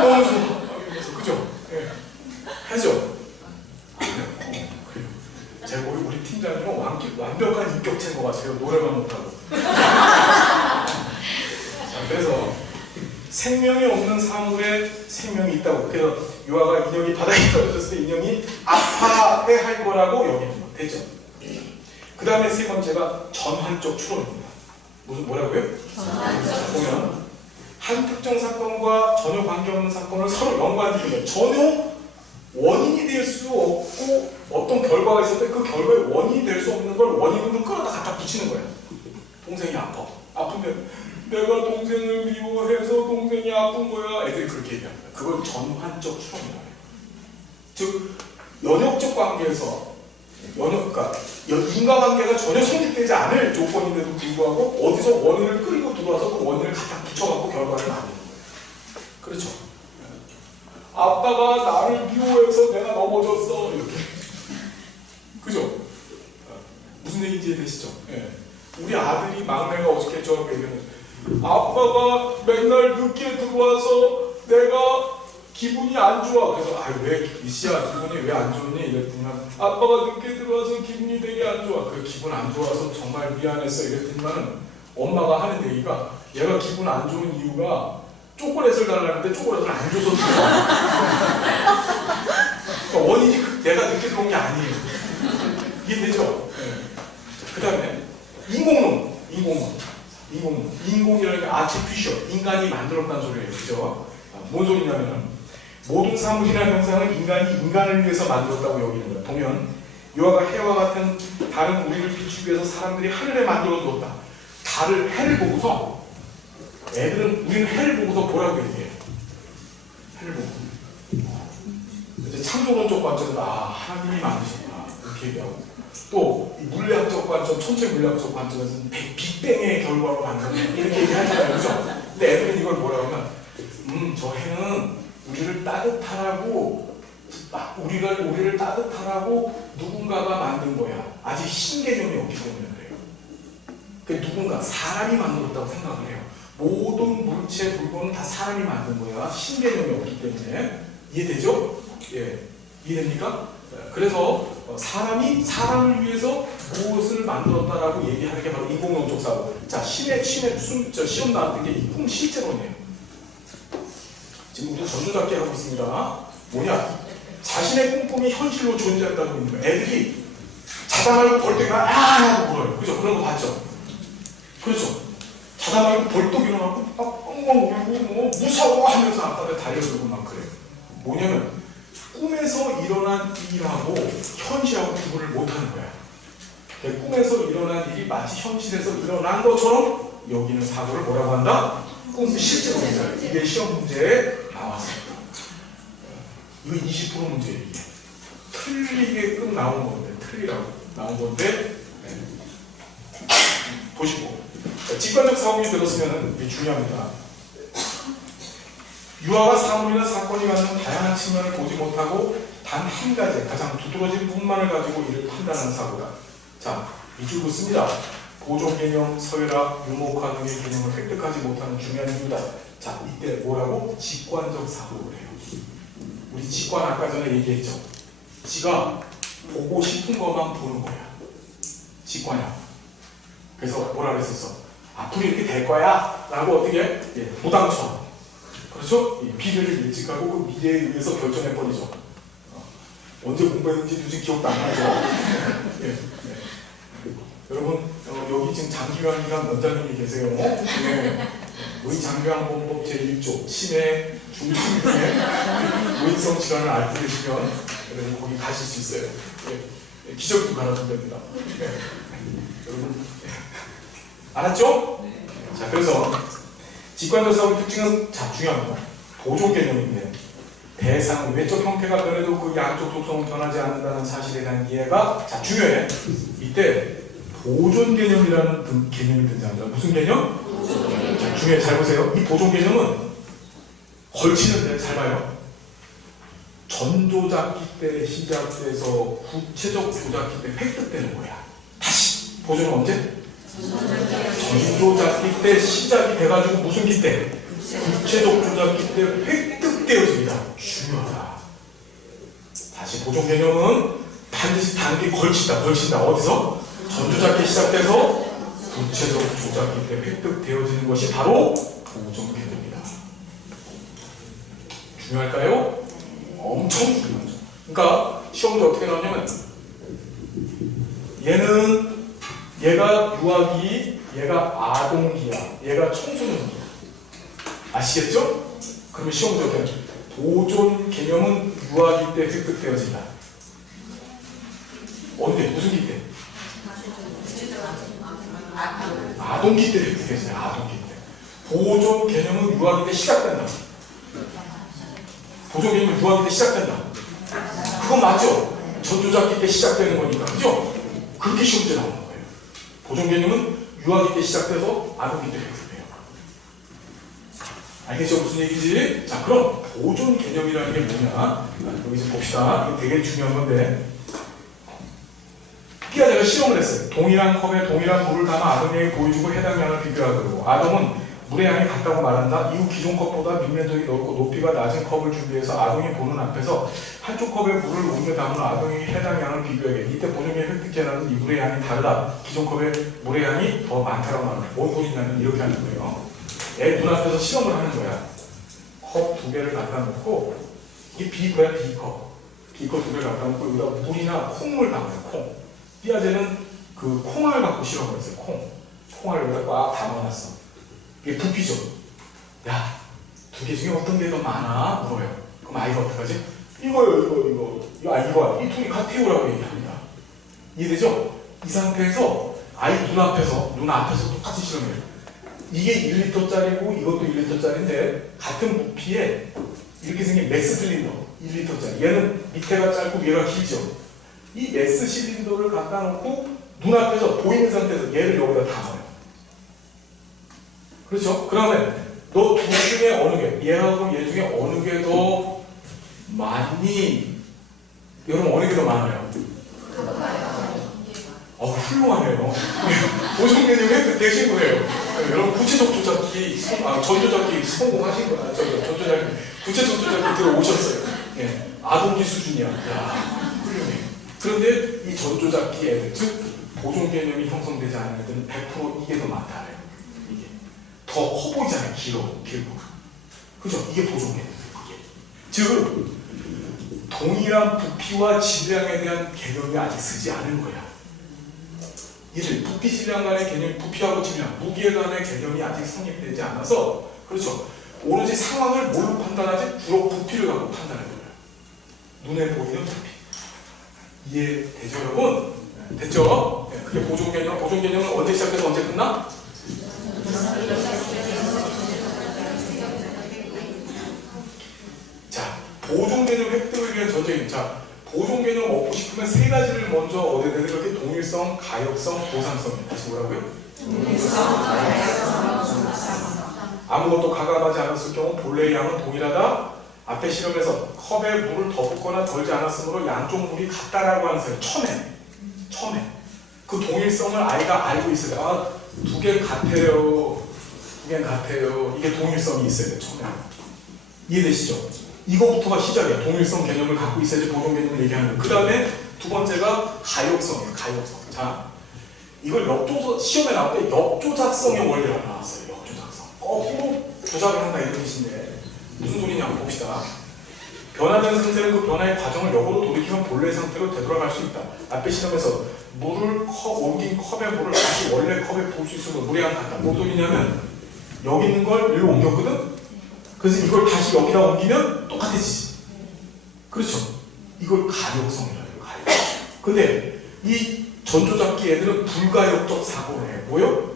너무 좋아. 그죠? 예. 하죠? 그래요. 제가 우리 팀장님은 완벽한 인격체인 것 같아요. 노래만 못하고. 자, 그래서 생명이 없는 사물에 생명이 있다고. 그래서 유아가 인형이 바닥에 떨어졌을 때 인형이 아파해야 할 거라고 여기는 거. 됐죠? 그 다음에 세 번째가 전환적 추론입니다. 무슨 뭐라고요? 보면 한 특정 사건과 전혀 관계없는 사건을 서로 연관지으면 전혀 원인이 될 수 없고 어떤 결과가 있을 때 그 결과의 원인이 될 수 없는 걸 원인으로 끌어다 갖다 붙이는 거예요. 동생이 아파. 아픈데 내가 동생을 미워해서 동생이 아픈 거야. 애들이 그렇게 얘기합니다. 그걸 전환적 추론이라고 해요. 즉 연역적 관계에서 그러니까 인과관계가 전혀 성립되지 않을 조건인데도 불구하고 어디서 원인을 끌고 들어와서 그 원인을 갖다 붙여갖고 결과를 만드는 거예요. 그렇죠? 아빠가 나를 미워해서 내가 넘어졌어. 이렇게. 그죠? 무슨 얘기인지 이해되시죠? 예. 우리 아들이 막내가 어저께 저하고 얘기하는 아빠가 맨날 늦게 들어와서 내가 기분이 안 좋아. 그래서 왜 이씨야 기분이 왜 안 좋니? 이랬더니만 아빠가 늦게 들어와서 기분이 되게 안 좋아. 그 기분 안 좋아서 정말 미안했어. 이랬더니만 엄마가 하는 얘기가 얘가 기분 안 좋은 이유가 초콜릿을 달라는데 초콜릿을 안 줘서 그러니까 원인이 내가 늦게 들어온 게 아니에요. 이해되죠? 네. 그 다음에 인공이라는 게 아티피셜, 인간이 만들었다는 소리예요. 그죠? 뭔 소리냐면 모든 사물이나 현상은 인간이 인간을 위해서 만들었다고 여기는 거예요. 보면 유아가 해와 같은 다른 우리를 비추기 위해서 사람들이 하늘에 만들어 두었다. 달을 해를 보고서 애들은 우리는 해를 보고서 뭐라고 얘기해요? 해를 보고 이제 창조론적 관점은 하나님이 만드셨다 이렇게 얘기하고 또 물리학적 관점, 천체 물리학적 관점에서는 빅뱅의 결과로 만든 이렇게 얘기하잖아요. 그죠? 근데 애들은 이걸 뭐라고 하면 저 해는 우리를 따뜻하라고 우리를 따뜻하라고 누군가가 만든 거야. 아직 신개념이 없기 때문에 그래요. 그 누군가 사람이 만들었다고 생각을 해요. 모든 물체 물건은 다 사람이 만든 거야. 신개념이 없기 때문에. 이해되죠? 예, 이해됩니까? 그래서 사람이 사람을 위해서 무엇을 만들었다라고 얘기하는 게 바로 인공론적 사고. 자, 시험 나왔던 게 이 꿈 실제론이에요. 지금 우리 전조잡기 하고 있습니다. 뭐냐? 자신의 꿈꿈이 현실로 존재한다고 있는 거예요. 애들이 자다 말고 벌떡 하고 물어요. 그죠? 그런 거 봤죠? 그렇죠? 자다 말고 벌떡 일어나고 엉엉 울고 뭐 무서워 하면서 아빠한테 달려들고 막 그래요. 뭐냐면 꿈에서 일어난 일하고 현실하고 구분을 못하는 거야. 꿈에서 일어난 일이 마치 현실에서 일어난 것처럼 여기는 사고를 뭐라고 한다? 꿈 실제로 본다. 이게 시험 문제에 나왔습니다. 이거 20% 문제예요. 이게. 틀리게끔 나온 건데, 틀리라고 나온 건데, 네. 보시고. 직관적 사고이 들었으면 이게 중요합니다. 유아가 사물이나 사건이 갖는 다양한 측면을 보지 못하고 단 한 가지, 가장 두드러진 부분만을 가지고 이를 판단하는 사고다. 자, 이 줄 붙습니다. 보존 개념, 서열학, 유목화 등의 개념을 획득하지 못하는 중요한 이유다. 자, 이때 뭐라고? 직관적 사고를 해요. 우리 직관 아까 전에 얘기했죠. 지가 보고 싶은 것만 보는 거야. 직관이야. 그래서 뭐라 그랬었어? 앞으로 이렇게 될 거야 라고 어떻게 무당처럼, 그렇죠? 미래를 예측하고 그 미래에 의해서 결정해버리죠. 언제 공부했는지 도저히 기억도 안 나죠. 예. 여러분 여기 지금 장기광이랑 원장님이 계세요. 의 장기광본법 제1조 치매 중증의 노인성 질환을 앓고 계시면 여러분 거기 가실 수 있어요. 기적도 갈아준답니다. 여러분 알았죠? 자, 자, 그래서 직관적사고의 특징은 자, 중요합니다. 보존 개념인데 대상, 외적 형태가 변해도 그 양쪽 속성은 변하지 않는다는 사실에 대한 이해가 자, 중요해. 이때 보존 개념이라는 개념이 등장합니다. 무슨 개념? 자, 중요해. 잘 보세요. 이 보존 개념은 걸치는데 잘 봐요. 전조작기 때 시작돼서 구체적 조작기 때 획득되는 거야. 다시 보존은 언제? 전조작기 때 시작이 돼가지고 무슨 기 때? 구체적 조작기 때 획득되어집니다. 중요하다. 다시 보존 개념은 반드시 단계 걸친다. 어디서? 전조작기 시작돼서 구체적 조작기 때 획득되어지는 것이 바로 보존 개념이다. 중요할까요? 엄청 중요하죠. 그러니까 시험도 어떻게 나오냐면 얘가 유아기, 얘가 아동기야, 얘가 청소년기야. 아시겠죠? 그러면 시험 문제 어떻게 보존 개념은 유아기 때 획득되어진다. 언제? 무슨 기 때? 아동기 때 획득되어진다. 아동기 때. 보존 개념은 유아기 때 시작된다. 보존 개념은 유아기 때 시작된다. 그건 맞죠? 전조작기 때 시작되는 거니까. 그죠? 그렇게 시험 문제 나오는 거예요. 보존 개념은 유아기 때 시작돼서 아동기 때 획득돼요. 알겠죠? 무슨 얘기지? 자, 그럼 보존 개념이라는 게 뭐냐? 여기서 봅시다. 이거 되게 중요한 건데. 제가 시험을 했어요. 동일한 컵에 동일한 물을 담아 아동에게 보여주고 해당 양을 비교하고 아동은 물의 양이 같다고 말한다. 이후 기존 컵보다 밑면적이 넓고 높이가 낮은 컵을 준비해서 아동이 보는 앞에서 한쪽 컵에 물을 옮겨 담은 아동에게 해당 양을 비교해. 이때 보존의 획득제라는 이 물의 양이 다르다. 기존 컵에 물의 양이 더 많다고 말합니다. 뭔 소리냐면 이렇게 하는 거예요. 애 눈앞에서 실험을 하는 거야. 컵 2개를 갖다 놓고 이게 비커야 비커. 비커 2개를 갖다 놓고 여기다 물이나 콩물 담아요. 콩. 삐아제는 그 콩알 갖고 실험을 했어요. 콩알을 여기다 꽉 담아놨어. 이게 부피죠. 야, 2개 중에 어떤 게 더 많아? 물어요. 그럼 아이가 어떡하지? 이거요. 이 둘이 같아요라고 얘기합니다. 이해되죠? 이 상태에서 아이 눈앞에서 똑같이 실험해요. 이게 1리터짜리고 이것도 1리터짜리인데 같은 부피에 이렇게 생긴 메스 실린더 1리터짜리. 얘는 밑에가 짧고 얘가 길죠. 이 메스 실린더를 갖다 놓고 눈앞에서 보이는 상태에서 얘를 여기다 담아요. 그렇죠? 그러면 너 둘 중에 어느 게, 얘하고 얘 중에 어느 게 더 많니? 여러분 어느 게 더 많아요? 훌륭하네요. 보존 개념이 획득되신 거예요. 여러분 구체적 조작기, 전조작기 성공하신 거야. 전조작기, 구체적 조작기 들어오셨어요. 예, 아동기 수준이야. 야, 훌륭해. 그런데 이 전조작기 애들, 즉 보존 개념이 형성되지 않은 애들은 100% 이게 더 많다래요. 이게 더 커 보이잖아요. 길고. 그죠? 이게 보존 개념이에요. 즉 동일한 부피와 질량에 대한 개념이 아직 쓰지 않은 거야. 이들 부피 질량 간의 개념, 부피하고 질량, 무게 간의 개념이 아직 성립되지 않아서 그렇죠. 오로지 상황을 뭘로 판단하지? 주로 부피를 갖고 판단하는 거예요. 눈에 보이는 부피. 이해되죠, 여러분? 됐죠? 네, 그게 보존 개념. 보존 개념은 언제 시작해서 언제 끝나? 자, 보존 개념 획득을 위한 전쟁입니다. 자, 보존 개념 얻고 싶으면 3가지를 먼저 얻어야 되는데 그렇게 동일성, 가역성, 보상성이에요. 다시 뭐라고요? 동일성, 가역성, 보상성. 아무것도 가감하지 않았을 경우 본래의 양은 동일하다. 앞에 실험에서 컵에 물을 더 붓거나 덜지 않았으므로 양쪽 물이 같다라고 하는 사실 처음에 그 동일성을 아이가 알고 있어요. 2개는 같아요. 2개는 같아요. 이게 동일성이 있어야 돼요. 처음에. 이해되시죠? 이거부터가 시작이야. 동일성 개념을 갖고 있어야지 보존 개념을 얘기하는 거예요. 그 다음에 두 번째가 가역성이에요. 가역성. 자, 이걸 시험에 나올 때 역조작성의 원리라고 나왔어요. 역조작성. 거꾸로 조작을 한다 이런 뜻인데 무슨 소리냐 한번 봅시다. 변화된 상태는 그 변화의 과정을 역으로 돌이키면 본래의 상태로 되돌아갈 수 있다. 앞에 실험에서 물을 옮긴 컵의 물을 다시 원래 컵에 부을 수 있으면 물의 양 같다. 뭔 소리냐면 여기 있는 걸 여기로 옮겼거든? 그래서 이걸 다시 여기다 옮기면 똑같아지지. 그렇죠? 이걸 가역성이라고 해요. 가역성. 근데 이 전조작기 애들은 불가역적 사고를 해요. 뭐요?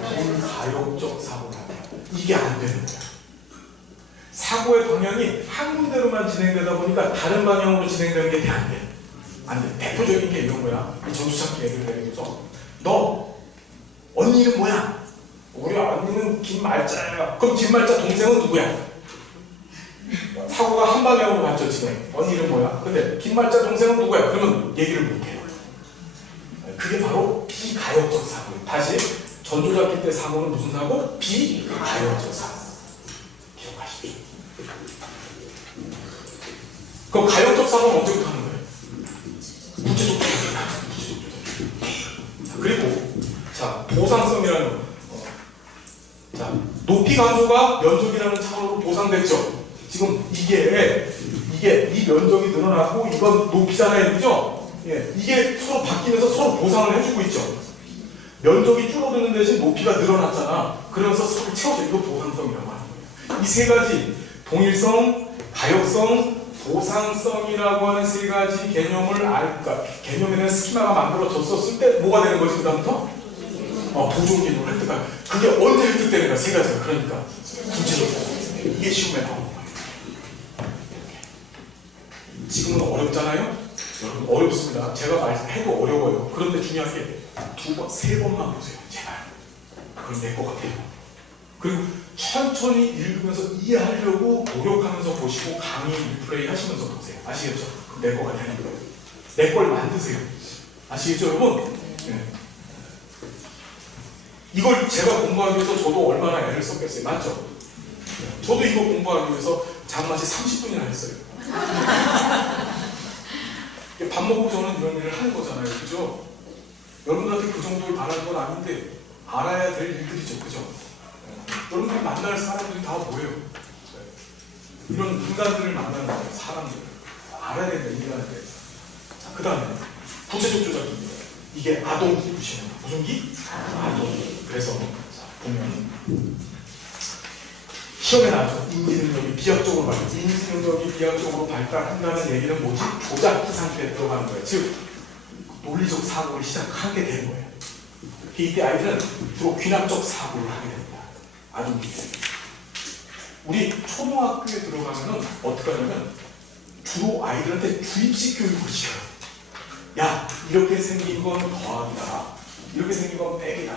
불가역적 가역적 사고를 하냐. 이게 안 되는 거야. 사고의 방향이 한 군데로만 진행되다 보니까 다른 방향으로 진행되는 게 안 돼. 안 돼. 대표적인 게 이런 거야. 이 전주찾기 얘기를 내리면서 너 언니 이름 뭐야? 우리 언니는 김말자야. 그럼 김말자 동생은 누구야? 사고가 한 방향으로 맞죠 지금. 언니 이름 뭐야? 근데 김말자 동생은 누구야? 그러면 얘기를 못해요. 그게 바로 비가역적 사고예요. 다시 전조잡기 때 사고는 무슨 사고? 비가역적 사고. 기억하십시오. 그럼 가역적 사고는 언제부터 하는 거예요? 구체적 조작입니다. 그리고 자 보상성이라는 거. 자 높이 감소가 면적이라는 차원으로 보상됐죠. 지금 이게 이 면적이 늘어나고 이건 높이잖아요, 그죠? 예, 이게 서로 바뀌면서 서로 보상을 해주고 있죠. 면적이 줄어드는 대신 높이가 늘어났잖아. 그러면서 서로 채워져. 이거 보상성이라고 하는 거예요. 이 세 가지 동일성, 가역성, 보상성이라고 하는 세 가지 개념을 그러니까 개념에 대한 스키마가 만들어졌었을 때 뭐가 되는 거지 그다음부터? 보존 개념을 획득한. 그게 언제 획득되는 거야? 세 가지가. 그러니까 구체적으로 이게 시험에 나오는 거예요. 지금은 어렵잖아요? 여러분 어렵습니다. 제가 말해도 어려워요. 그런데 중요한 게 두 번, 세 번만 보세요. 제발. 그럼 될 것 같아요. 그리고 천천히 읽으면서 이해하려고 노력하면서 보시고 강의 리플레이 하시면서 보세요. 아시겠죠? 그럼 될 것 같아요. 내 걸 만드세요. 아시겠죠 여러분? 네. 이걸 제가 공부하기 위해서 저도 얼마나 애를 썼겠어요. 맞죠? 저도 이거 공부하기 위해서 잠맛이 30분이나 했어요. 밥 먹고 저는 이런 일을 하는 거잖아요. 그죠? 여러분들한테 그 정도를 바라는 건 아닌데 알아야 될 일들이죠. 그죠? 여러분들이 만날 사람들이 다 뭐예요? 이런 인간들을 만나는 거예요. 사람들. 알아야 된다. 인간한테. 자, 그 다음에 구체적 조작입니다. 이게 아동기 보시면 무슨 기? 아동기. 그래서 자, 보면 시험에 나왔죠. 인지능력이 비약적으로 발달. 인지능력이 비약적으로 발달한다는 얘기는 뭐지? 조작기 상태에 들어가는 거예요. 즉 논리적 사고를 시작하게 되는 거예요. 이때 아이들은 주로 귀납적 사고를 하게 됩니다. 아동기 때. 우리 초등학교에 들어가면은 어떻게 하냐면 주로 아이들한테 주입식 교육을 시켜요. 야, 이렇게 생긴 건 더하기다. 이렇게 생긴 건 빼기다.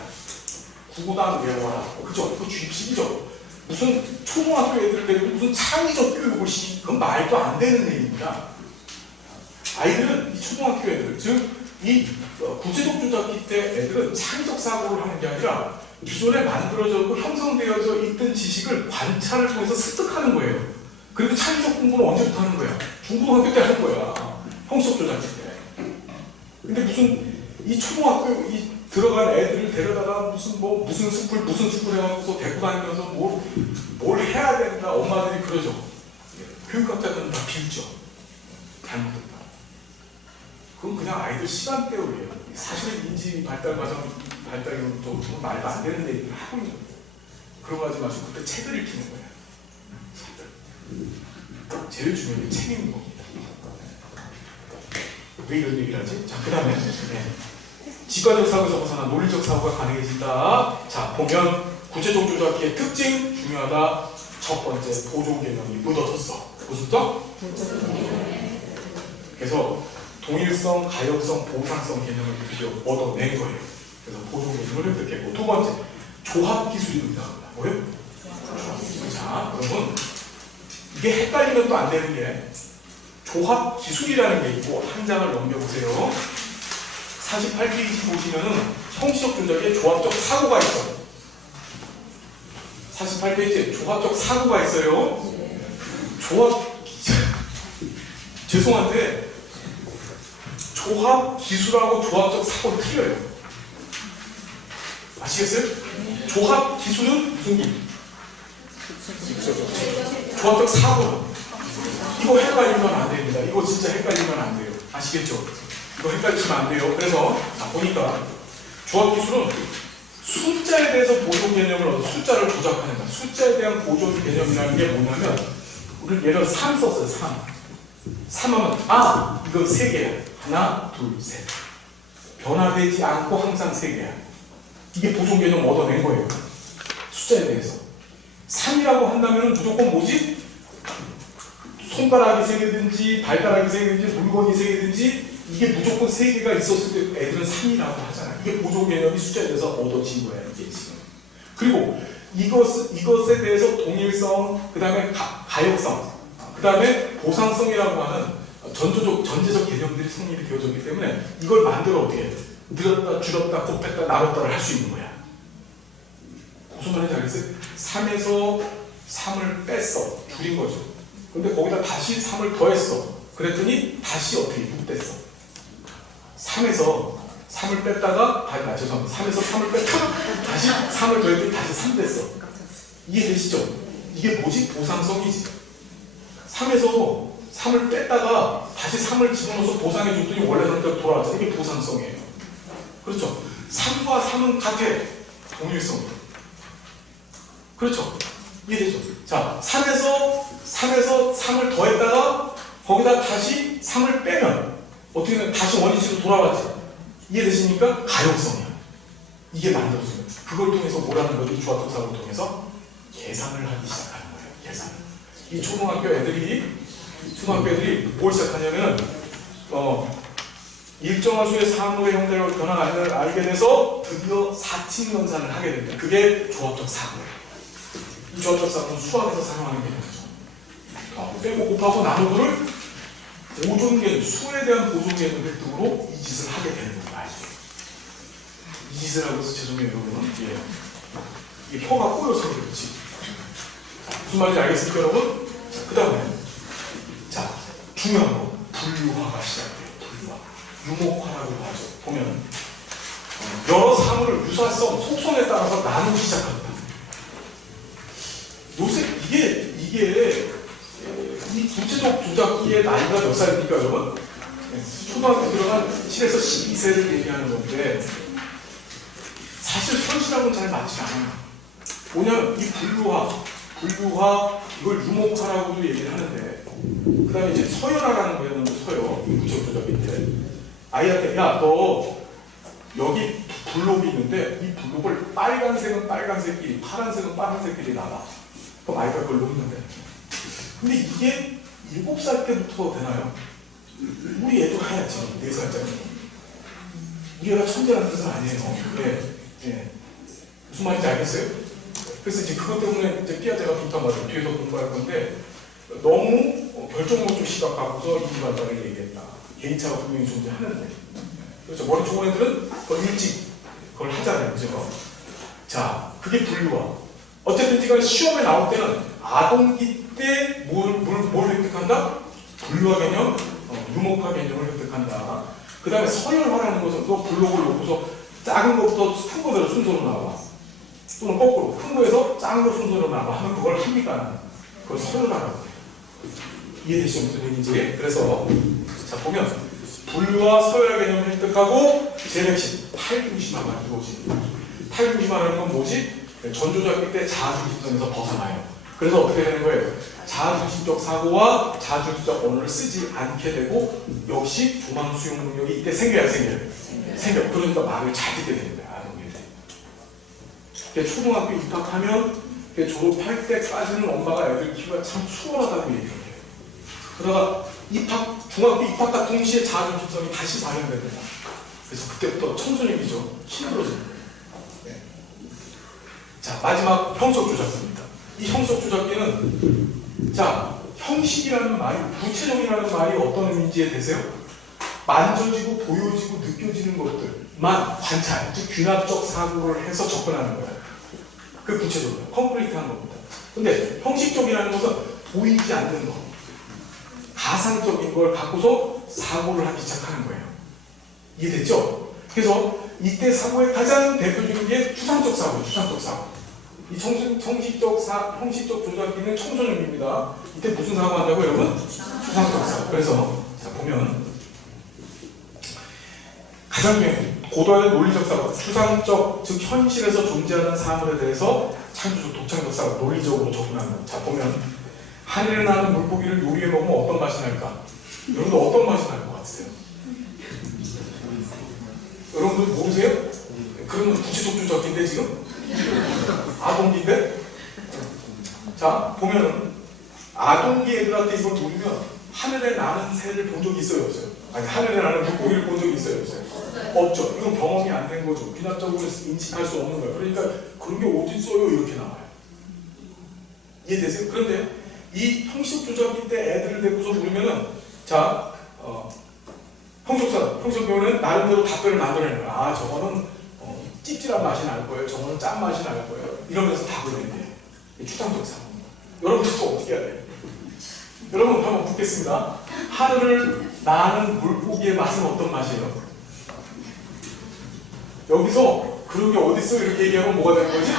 구구단 외워라. 그죠? 그거 주입식이죠. 무슨 초등학교 애들 데리고 무슨 창의적 교육을 시키는 그건 말도 안 되는 얘기입니다. 아이들은 이 초등학교 애들, 즉 이 구체적 조작기 때 애들은 창의적 사고를 하는 게 아니라 기존에 만들어졌고 형성되어져 있던 지식을 관찰을 통해서 습득하는 거예요. 그리고 창의적 공부는 언제부터 하는 거야? 중고등학교 때 하는 거야. 형식 조작기 때. 근데 무슨 이 초등학교 이 들어간 애들을 데려다가 무슨 스쿨 해가지고 데리고 다니면서 뭘 해야 된다. 엄마들이 그러죠. 교육학자들은 다 비웃죠. 잘못했다. 그건 그냥 아이들 시간 때우기예요. 사실은 인지 발달 과정 발달이 좀 말도 안 되는 얘기를 하고 있는 거예요. 그런 거 하지 마시고 그때 책을 읽히는 거예요. 책을. 제일 중요한 게 책인 겁니다. 왜 이런 얘기를 하지? 자, 그 다음에 직관적 사고에서 벗어나 논리적 사고가 가능해진다. 자, 보면 구체적 조작기의 특징 중요하다. 첫 번째, 보존 개념이 묻어졌어. 무슨 점? 그래서 동일성, 가역성, 보상성 개념을 드디어 얻어낸 거예요. 그래서 보존 개념을 획득했고, 두 번째, 조합 기술이 등장합니다. 뭐예요? 자, 그러면 이게 헷갈리면 또 안 되는 게 조합 기술이라는 게 있고 한 장을 넘겨보세요. 48페이지 보시면은 형식적 조작에 조합적 사고가 있어요. 48페이지에 조합적 사고가 있어요. 죄송한데 조합 기술하고 조합적 사고는 틀려요. 아시겠어요? 조합 기술은 무슨 기? 조합적 사고. 이거 헷갈리면 안 됩니다. 이거 진짜 헷갈리면 안 돼요. 아시겠죠? 이거 헷갈리시면 안 돼요. 그래서 보니까 조합 기술은 숫자에 대해서 보존 개념을 얻어 숫자를 조작하는 거야. 숫자에 대한 보존 개념이라는 게 뭐냐면 우리 예를 들어 3 썼어요. 3 하면 이거 3개야. 하나, 둘, 셋. 변화되지 않고 항상 3개야. 이게 보존 개념 얻어낸 거예요. 숫자에 대해서. 3이라고 한다면 무조건 뭐지? 손가락이 3개든지 발가락이 3개든지 물건이 3개든지 이게 무조건 3개가 있었을 때 애들은 3이라고 하잖아. 이게 보조 개념이 숫자에 대해서 얻어진 거야, 이게 지금. 그리고 이것에 대해서 동일성, 그 다음에 가역성, 그 다음에 보상성이라고 하는 전제적 개념들이 성립이 되어졌기 때문에 이걸 만들어 어떻게 해? 늘었다, 줄였다, 곱했다, 나눴다를 할 수 있는 거야. 무슨 말인지 알겠어요? 3에서 3을 뺐어. 줄인 거죠. 근데 거기다 다시 3을 더했어. 그랬더니 다시 어떻게 6 됐어. 3에서 3을 뺐다가 죄송합니다. 3에서 3을 뺐다가 다시 3을 더했더니 다시 3 됐어. 이해되시죠? 이게 뭐지? 보상성이지. 3에서 3을 뺐다가 다시 3을 집어넣어서 보상해 줬더니 원래 상태로 돌아왔죠. 이게 보상성이에요. 그렇죠? 3과 3은 같아. 동일성. 그렇죠? 이해되죠? 자, 3에서 3을 더했다가 거기다 다시 3을 빼면 어떻게 되면 다시 원위치로 돌아왔지. 이해되십니까? 가역성이야. 이게 만들어지는. 그걸 통해서 뭐라는 거지? 주화적 사고를 통해서 계산을 하기 시작하는 거예요. 계산. 이 초등학교 애들이 뭘 시작하냐면 일정한 수의 사물의 형태로 변화를 알게 돼서 드디어 사칙 연산을 하게 됩니다. 그게 조합적 사고예요. 이 조합적 사고는 수학에서 사용하는 개념이죠. 빼고 곱하고 나누고를 보존 개념, 수에 대한 보존 개념 획득으로 이 짓을 하게 되는 거예요. 이 짓을 하고 있어. 죄송해요, 여러분. 이게 혀가 꼬여서 그렇지. 무슨 말인지 알겠습니까, 여러분? 자, 그 다음에 자, 중요한 거 분류화가 시작돼요. 분류화. 유목화라고 하죠. 보면 여러 사물을 유사성, 속성에 따라서 나누기 시작합니다. 요새 이게 이 구체적 조작기의 나이가 몇 살입니까, 여러분? 초등학교 들어간 7에서 12세를 얘기하는 건데 사실 현실하고는 잘 맞지 않아요. 뭐냐면 이 분류화 이걸 유목화라고도 얘기를 하는데 그 다음에 이제 서열화라는 거예요. 서열, 이 구체적 조작인데 아이한테 야, 너 여기 블록이 있는데 이 블록을 빨간색은 빨간색끼리, 파란색은 파란색끼리 나눠. 그럼 아이가 그걸 놓는데. 근데 이게 7살 때부터 되나요? 우리 애도 해야지. 4살짜리. 우리 애가 천재라는 뜻은 아니에요. 네. 무슨 말인지 알겠어요? 그래서 이제 그것 때문에 이제 피아제가 비판받아요. 뒤에서 공부할 건데 너무 결정력 좀 시각하고서 이기반발을 얘기했다. 개인차가 분명히 존재하는데. 그렇죠. 머리 좋은 애들은 더 일찍 그걸 하잖아요. 그죠? 자, 그게 분류화. 어쨌든 지금 시험에 나올 때는 아동기 때 뭘 획득한다? 분류화 개념, 유목화 개념을 획득한다. 그 다음에 서열화라는 것은 또 블록을 놓고서 작은 것부터 큰 거대로 순서로 나와. 또는 거꾸로 큰 거에서 작은 거 순서로 나와 하면 그걸 합니까? 그걸 서열화라고 해요. 이해되시죠? 무슨 얘기인지? 그래서 자 보면 분류와 서열 개념을 획득하고 제일 핵심 탈중심화가 이루어집니다. 탈중심화라는 건 뭐지? 전조작기 때 자아중심성에서 벗어나요. 그래서 어떻게 되는 거예요? 자아중심적 사고와 자아중심적 언어를 쓰지 않게 되고 역시 조망 수용 능력이 이때 생겨요? 생겨. 그러니까 말을 잘 듣게 됩니다. 아동들. 초등학교 입학하면 졸업할 때까지는 엄마가 애들 키우기가 참 수월하다고 얘기해요. 그러다가 중학교 입학과 동시에 자아중심성이 다시 발현됩니다. 그래서 그때부터 청소년이죠. 힘들어집니다. 네. 자, 마지막 형식 조작기입니다. 이 형식 조작기는 자, 형식이라는 말이, 구체적이라는 말이 어떤 의미인지에 대해서요. 만져지고 보여지고 느껴지는 것들만 관찰, 즉 귀납적 사고를 해서 접근하는 거예요. 그 구체적으로 컴플리트한 겁니다. 근데 형식적이라는 것은 보이지 않는 것, 가상적인 걸 갖고서 사고를 하기 시작하는 거예요. 이해됐죠? 그래서 이때 사고의 가장 대표적인 게 추상적 사고. 이 형식적 조작기는 청소년입니다. 이때 무슨 사고 한다고 여러분? 추상적 사고. 그래서 자 보면 가장 고도의 논리적 사고, 추상적, 즉 현실에서 존재하는 사물에 대해서 창조적, 독창적 사고, 논리적으로 접근하는. 자 보면 하늘에 나는 물고기를 요리해 먹으면 어떤 맛이 날까? 여러분들 어떤 맛이 날 것 같으세요? 여러분들 모르세요? 그러면 구체적 조작인데 지금? 아동기인데? 자, 보면은 아동기 애들한테 이걸 보면 하늘에 나는 새를 본 적이 있어요, 없어요? 아니, 하늘에 나는 물고기를 본 적이 있어요, 없어요? 없죠. 이건 경험이 안 된 거죠. 비납적으로 인식할 수 없는 거예요. 그러니까 그런 게 어디 있어요? 이렇게 나와요. 이해되세요? 그런데 이 형식 조작기 때 애들을 데리고서 부르면은 자, 형식 배우는 나름대로 답변을 만들어내는 거야. 아, 저거는 찝찝한 맛이 날 거예요. 저거는 짠 맛이 날 거예요. 이러면서 답을 내는데 추상적 상황입니다. 여러분들 또 어떻게 해야 돼요? 여러분 한번 묻겠습니다. 하늘을 나는 물고기의 맛은 어떤 맛이에요? 여기서 그런 게 어딨어? 이렇게 얘기하면 뭐가 되는 거지?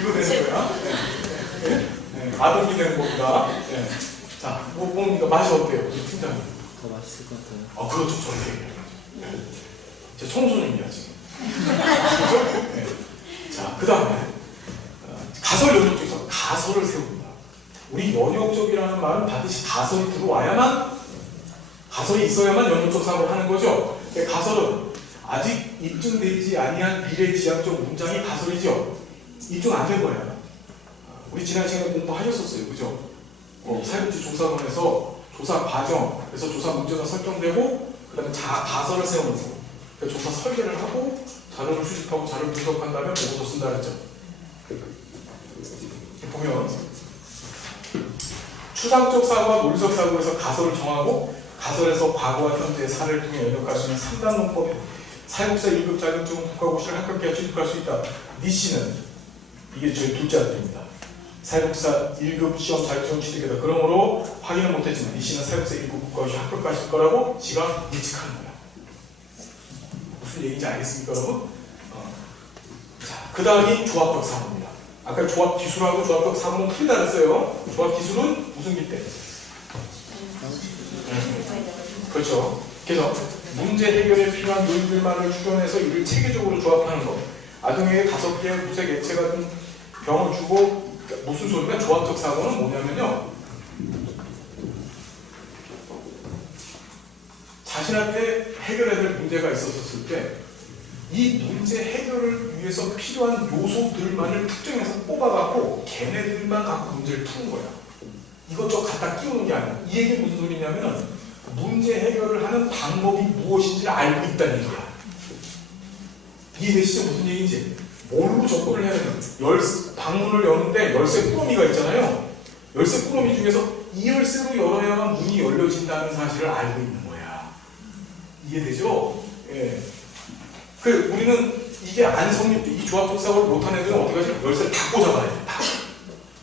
이거 되는 거야? 네. 아동이 되는 겁니다. 네. 자, 뭡니까? 맛이 어때요? 우리 팀장님. 더 맛있을 것 같아요. 그렇죠. 저렇게 얘기해요. 제 청소년이야, 지금. 그렇죠? 네. 자, 그 다음에 가설 연역적에서 가설을 세웁니다. 우리 연역적이라는 말은 반드시 가설이 들어와야만, 가설이 있어야만 연역적 사고를 하는 거죠. 가설은 아직 입증되지 아니한 미래지향적 문장이 가설이죠. 입증 안 된 거예요. 우리 지난 시간에 공부하셨었어요. 그죠? 사회복지 조사원에서 조사 과정, 그래서 조사 문제가 설정되고, 그 다음에 가설을 세우면서 조사 설계를 하고, 자료를 수집하고, 자료를 분석한 다음에 보고서 쓴다 그랬죠. 보면, 추상적 사고와 논리적 사고에서 가설을 정하고, 가설에서 과거와 현재의 사례를 통해 연역할 수 있는 3단 논법에 사회복사 1급 자격증은 국가고시를 합격해야 취득할 수 있다. 니씨는, 이게 저희 둘째 아들입니다. 사회복사 1급 시험 자격증을 취득했다. 그러므로 확인은 못했지만 니씨는 사회복사 1급 국가고시 합격하실 거라고 지가 예측하는 거야. 무슨 얘기인지 알겠습니까, 여러분? 자, 그 다음이 조합적 사고입니다. 아까 조합 기술하고 조합적 사고는 틀리다 그랬어요. 조합 기술은 무슨 기대? 그렇죠. 그래서 문제 해결에 필요한 논리들만을 추론해서 이를 체계적으로 조합하는 것. 아동에게 5개의 무색 액체 같은 병을 주고, 그러니까 무슨 소리냐? 조합적 사고는 뭐냐면요. 자신한테 해결해야 될 문제가 있었을 때 이 문제 해결을 위해서 필요한 요소들만을 특정해서 뽑아갖고 걔네들만 갖고 문제를 푸는 거야. 이것저것 갖다 끼우는 게 아니야. 이 얘기는 무슨 소리냐면은 문제 해결을 하는 방법이 무엇인지를 알고 있다는 얘기야. 이해되시죠? 무슨 얘기인지. 뭘로 접근을 해야 되는 방문을 여는데 열쇠 꾸러미가 있잖아요. 열쇠 꾸러미 중에서 이 열쇠로 열어야만 문이 열려진다는 사실을 알고 있는 거야. 이해되죠? 예. 우리는 이게 안 성립돼. 이 조합적 사고를 못하는 애들은 어떻게 하지? 열쇠를 다 꽂아봐야 돼.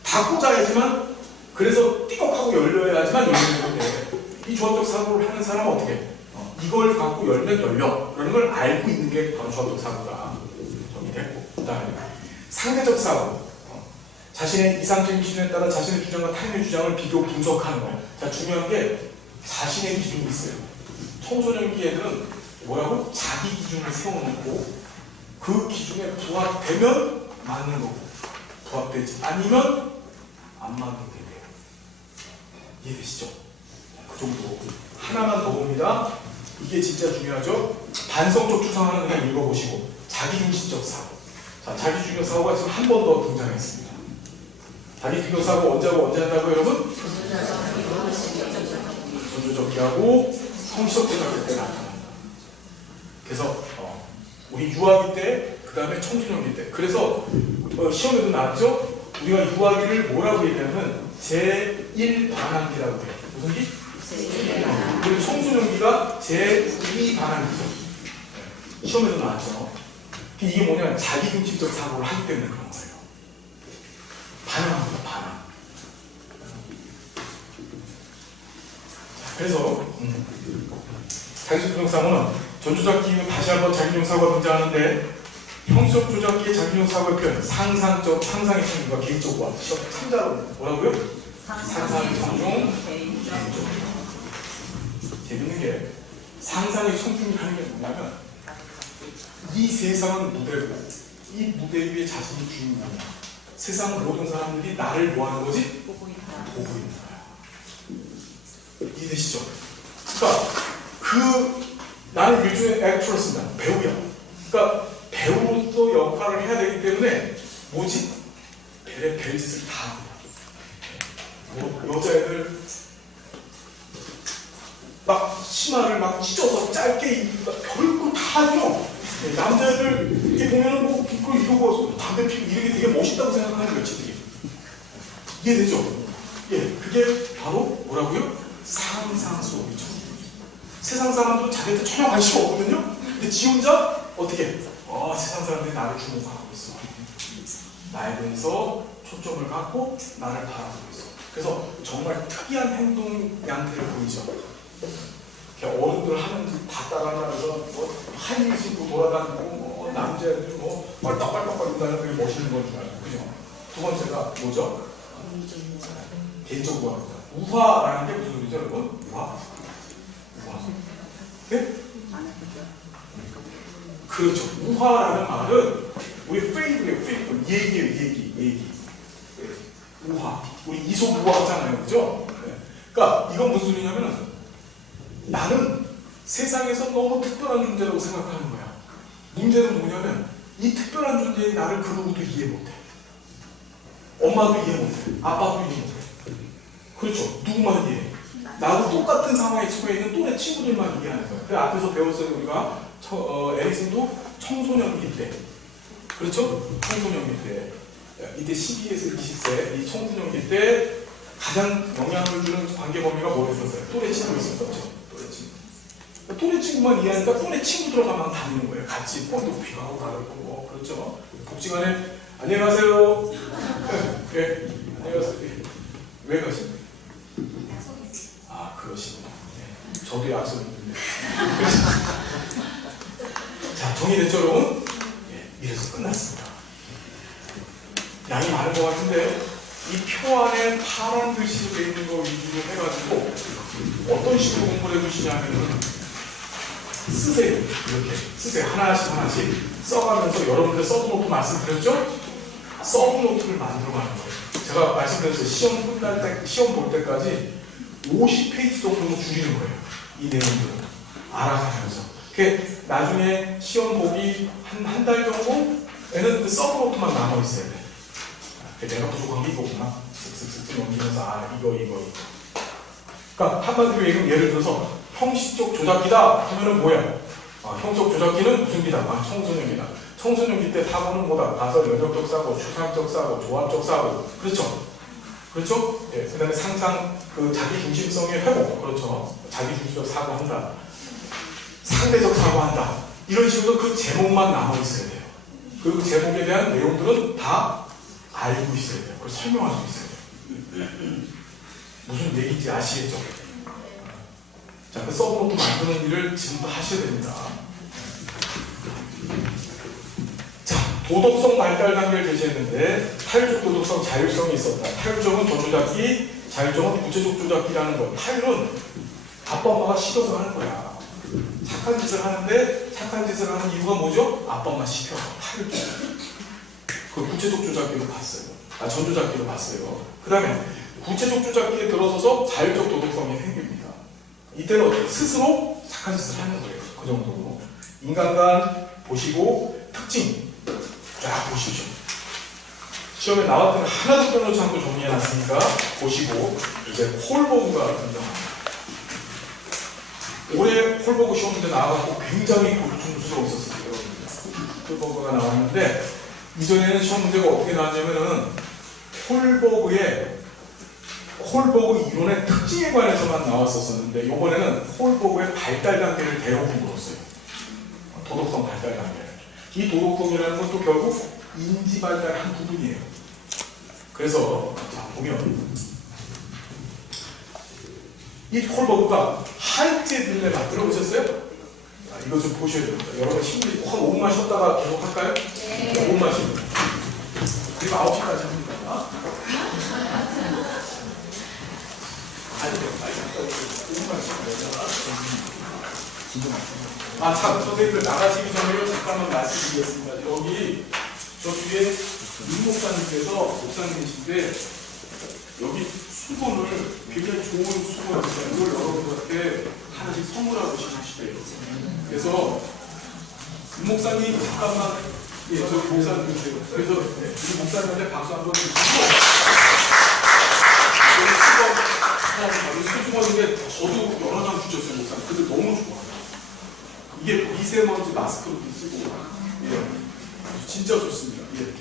다 꽂아야지만, 그래서 띠걱하고 열려야지만 열리는 건데, 이 조합적 사고를 하는 사람은 어떻게 해? 이걸 갖고 열면 열려. 그런 걸 알고 있는 게 바로 조합적 사고다. 정리됐고. 그 다음에 상대적 사고. 자신의 이상적인 기준에 따라 자신의 주장과 타인의 주장을 비교 분석하는 거야. 자, 중요한 게 자신의 기준이 있어요. 청소년기 애들은 뭐라고? 자기 기준을 세워놓고 그 기준에 부합되면 맞는 거고, 부합되지 아니면 안 맞는 게 돼요. 이해되시죠? 그 정도. 하나만 더 봅니다. 이게 진짜 중요하죠? 반성적 추상화는 그냥 읽어보시고, 자기중심적 사고. 자, 자기중심적 사고가 지금 한 번 더 등장했습니다. 자기중심적 사고 언제 한다고요, 여러분? 전조적기하고 성시적 대작일 때 나타난다. 그래서 우리 유아기 때, 그 다음에 청소년기 때. 그래서 시험에도 나왔죠? 우리가 유아기를 뭐라고 얘기하면 제1반항기라고 해요. 무슨 기? 그리고 청소년기가 제2반항기죠. 시험에도 나왔죠. 이게 뭐냐면 자기중심적 사고를 하기 때문에 그런 거예요. 반항합니다, 반항. 그래서 자기중심적 사고는 전조작기 이후 다시 한번 자기중심 사고가 등장하는데, 형식 조작기의 자기중심 사고의 표현, 상상의 창조과 개인적과 시험 참자로 뭐라고요? 상상의 창조, 개인적. 재밌는 게 상상의 청중이라는 게 뭐냐면, 이 세상은 무대고 이 무대 위에 자신이 주인공이야. 세상 모든 사람들이 나를 뭐하는 거지? 보고 있는 거야. 이해되시죠? 그러니까 나는 일종의 액트러스입니다. 배우야. 그러니까 배우 리더로서 역할을 해야 되기 때문에 뭐지? 별짓을 다 합니다. 뭐 여자애들 막 치마를 막 찢어서 짧게 입고 별거 다 하죠. 남자애들 이렇게 보면은 뭐 이러고 담배 피고 이런 게 되게 멋있다고 생각하는 거예요, 지들이. 이해되죠? 예, 그게 바로 뭐라고요? 상상 속이죠. 세상 사람들은 자기한테 전혀 관심 없거든요. 근데 지 혼자 어떻게? 세상 사람들이 나를 주목하고 있어. 나에 대해서 초점을 갖고 나를 바라보고 있어. 그래서 정말 특이한 행동 양태를 보이죠. 어른들 하는 짓 다 따라하면서 뭐 하이힐 신고 돌아다니고 뭐 남자애들 뭐 뻘떡뻘떡거린다는 게 멋있는 건 줄 알고, 그죠? 두 번째가 뭐죠? 개인적으로 합니다. 우화라는 게 무슨 소리죠, 여러분? 우화? 네? 그렇죠. 우화라는 말은 우리 페이블이에요, 페이블. 얘기예요, 얘기. 네. 우화. 우리 이솝우화 하잖아요, 그죠? 네. 그러니까 이건 무슨 소리냐면은 나는 세상에서 너무 특별한 존재라고 생각하는 거야. 문제는 뭐냐면 이 특별한 존재인 나를 그 누구도 이해 못해. 엄마도 이해 못해. 아빠도 이해 못해. 그렇죠. 누구만 이해해? 나하고 똑같은 상황에 처해 있는 또래 친구들만 이해하는 거야. 그 앞에서 배웠어요. 우리가 에리슨도 청소년기 때. 그렇죠? 청소년기 때. 이때 12에서 20세 이 청소년기 때 가장 영향을 주는 관계 범위가 뭐였었어요? 또래 친구 있었죠. 또래 친구만 이해하니까 또래 친구 들어가면 다니는 거예요. 같이 폰도 피하고 다르고 뭐 그렇죠. 복지관에 안녕하세요. 네, 안녕하세요. 왜 가십니까? 그러시구나. 네. 저도 약속이 있는데. 자, 정리됐죠, 여러분? 이래서 끝났습니다. 양이 많은 것 같은데 이 표 안에 파란 글씨로 되어 있는 거 위주로 해가지고 어떤 식으로 공부를 해주시냐면은 쓰세요. 이렇게 쓰세요. 하나씩 써가면서 여러분들 서브노트 말씀드렸죠? 서브노트를 만들어가는 거예요. 제가 말씀드렸어요. 시험 볼 때까지 50페이지 정도는 줄이는 거예요. 이 내용들을 알아가면서. 나중에 시험 보기 한 달 정도에는 그 서브노트만 남아있어야 돼. 내가 부족한 게 이거구나. 쓱쓱쓱 넘기면서 이거. 그러니까 한마디로 얘기하면 예를 들어서 형식적 조작기다 하면은 뭐야? 형식 조작기는 무슨 기다? 청소년기다. 청소년기 때 사고는 뭐다? 가설 연역적 사고, 추상적 사고, 조합적 사고. 그렇죠? 예, 그 다음에 상상, 자기 중심성의 회복. 그렇죠. 자기 중심적 사고한다. 상대적 사고한다. 이런 식으로 그 제목만 남아있어야 돼요. 그리고 그 제목에 대한 내용들은 다 알고 있어야 돼요. 그걸 설명할 수 있어야 돼요. 무슨 얘기인지 아시겠죠? 자, 그 서브노트 만드는 일을 지금도 하셔야 됩니다. 자, 도덕성 발달 단계를 제시했는데 타율적 도덕성, 자율성이 있었다. 타율적은 저조작기, 자율적은 구체적 조작기라는 거. 타율은 아빠 엄마가 시켜서 하는 거야. 착한 짓을 하는데 착한 짓을 하는 이유가 뭐죠? 아빠 엄마 시켜서. 타율적. 그 구체적 조작기로 봤어요. 전조작기로 봤어요. 그 다음에 구체적 조작기에 들어서서 자율적 도덕성이 생깁니다. 이때는 어떻게? 스스로 착한 짓을 하는 거예요. 그 정도로. 인간관 보시고 특징 쫙 보십시오. 시험에 나왔던 하나도 빼놓지 않고 정리해놨으니까 보시고 이제 홀버그가 등장합니다. 올해 홀버그 시험 문제 나와갖고 굉장히 고통스러워 있었어요. 홀버그가 나왔는데 이전에는 시험 문제가 어떻게 나왔냐면은 홀버그 이론의 특징에 관해서만 나왔었는데 이번에는 홀버그의 발달 단계를 대놓고 물었어요. 도덕성 발달 단계. 이 도덕성이라는 것도 결국 인지 발달의 한 부분이에요. 그래서 자 보면 이 홀버그가 하이트의 딜레마 들어보셨어요? 이거 좀 보셔야 됩니다. 여러분 힘들고 한 5분만 쉬었다가 계속 할까요? 네. 5분만 쉽니다. 그리고 9시까지 합니다. 참, 선생님들 나가시기 전에 잠깐만 말씀드리겠습니다. 여기 저 뒤에 윤 목사님께서 목사님이신데 여기 수건을 굉장히 좋은 수건이었어요. 이걸 여러분들한테 하나씩 선물하고 싶으시대요. 그래서 윤 목사님 잠깐만 예, 저기 목사님 주세요. 그래서 우리 목사님한테 박수 한번 주시고 소중한데 저도 여러 장 주셨어요, 목사님. 근데 너무 좋아요. 이게 미세먼지 마스크로도 쓰고, 예, 진짜 좋습니다. 예,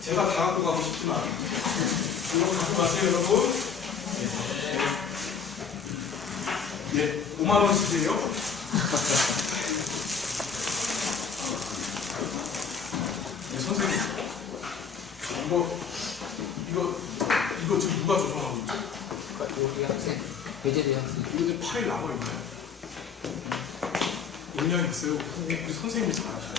제가 다 갖고 가고 싶지만 여러분 갖고 가세요, 여러분. 예, 5만 원씩이에요. 네, 선생님, 이거 지금 누가 조정하고 있죠? 여기 학생, 배제대 학생. 이거 이제 파일 남아 있나요? 용량이 있어요. 우리 선생님이 잘하시죠.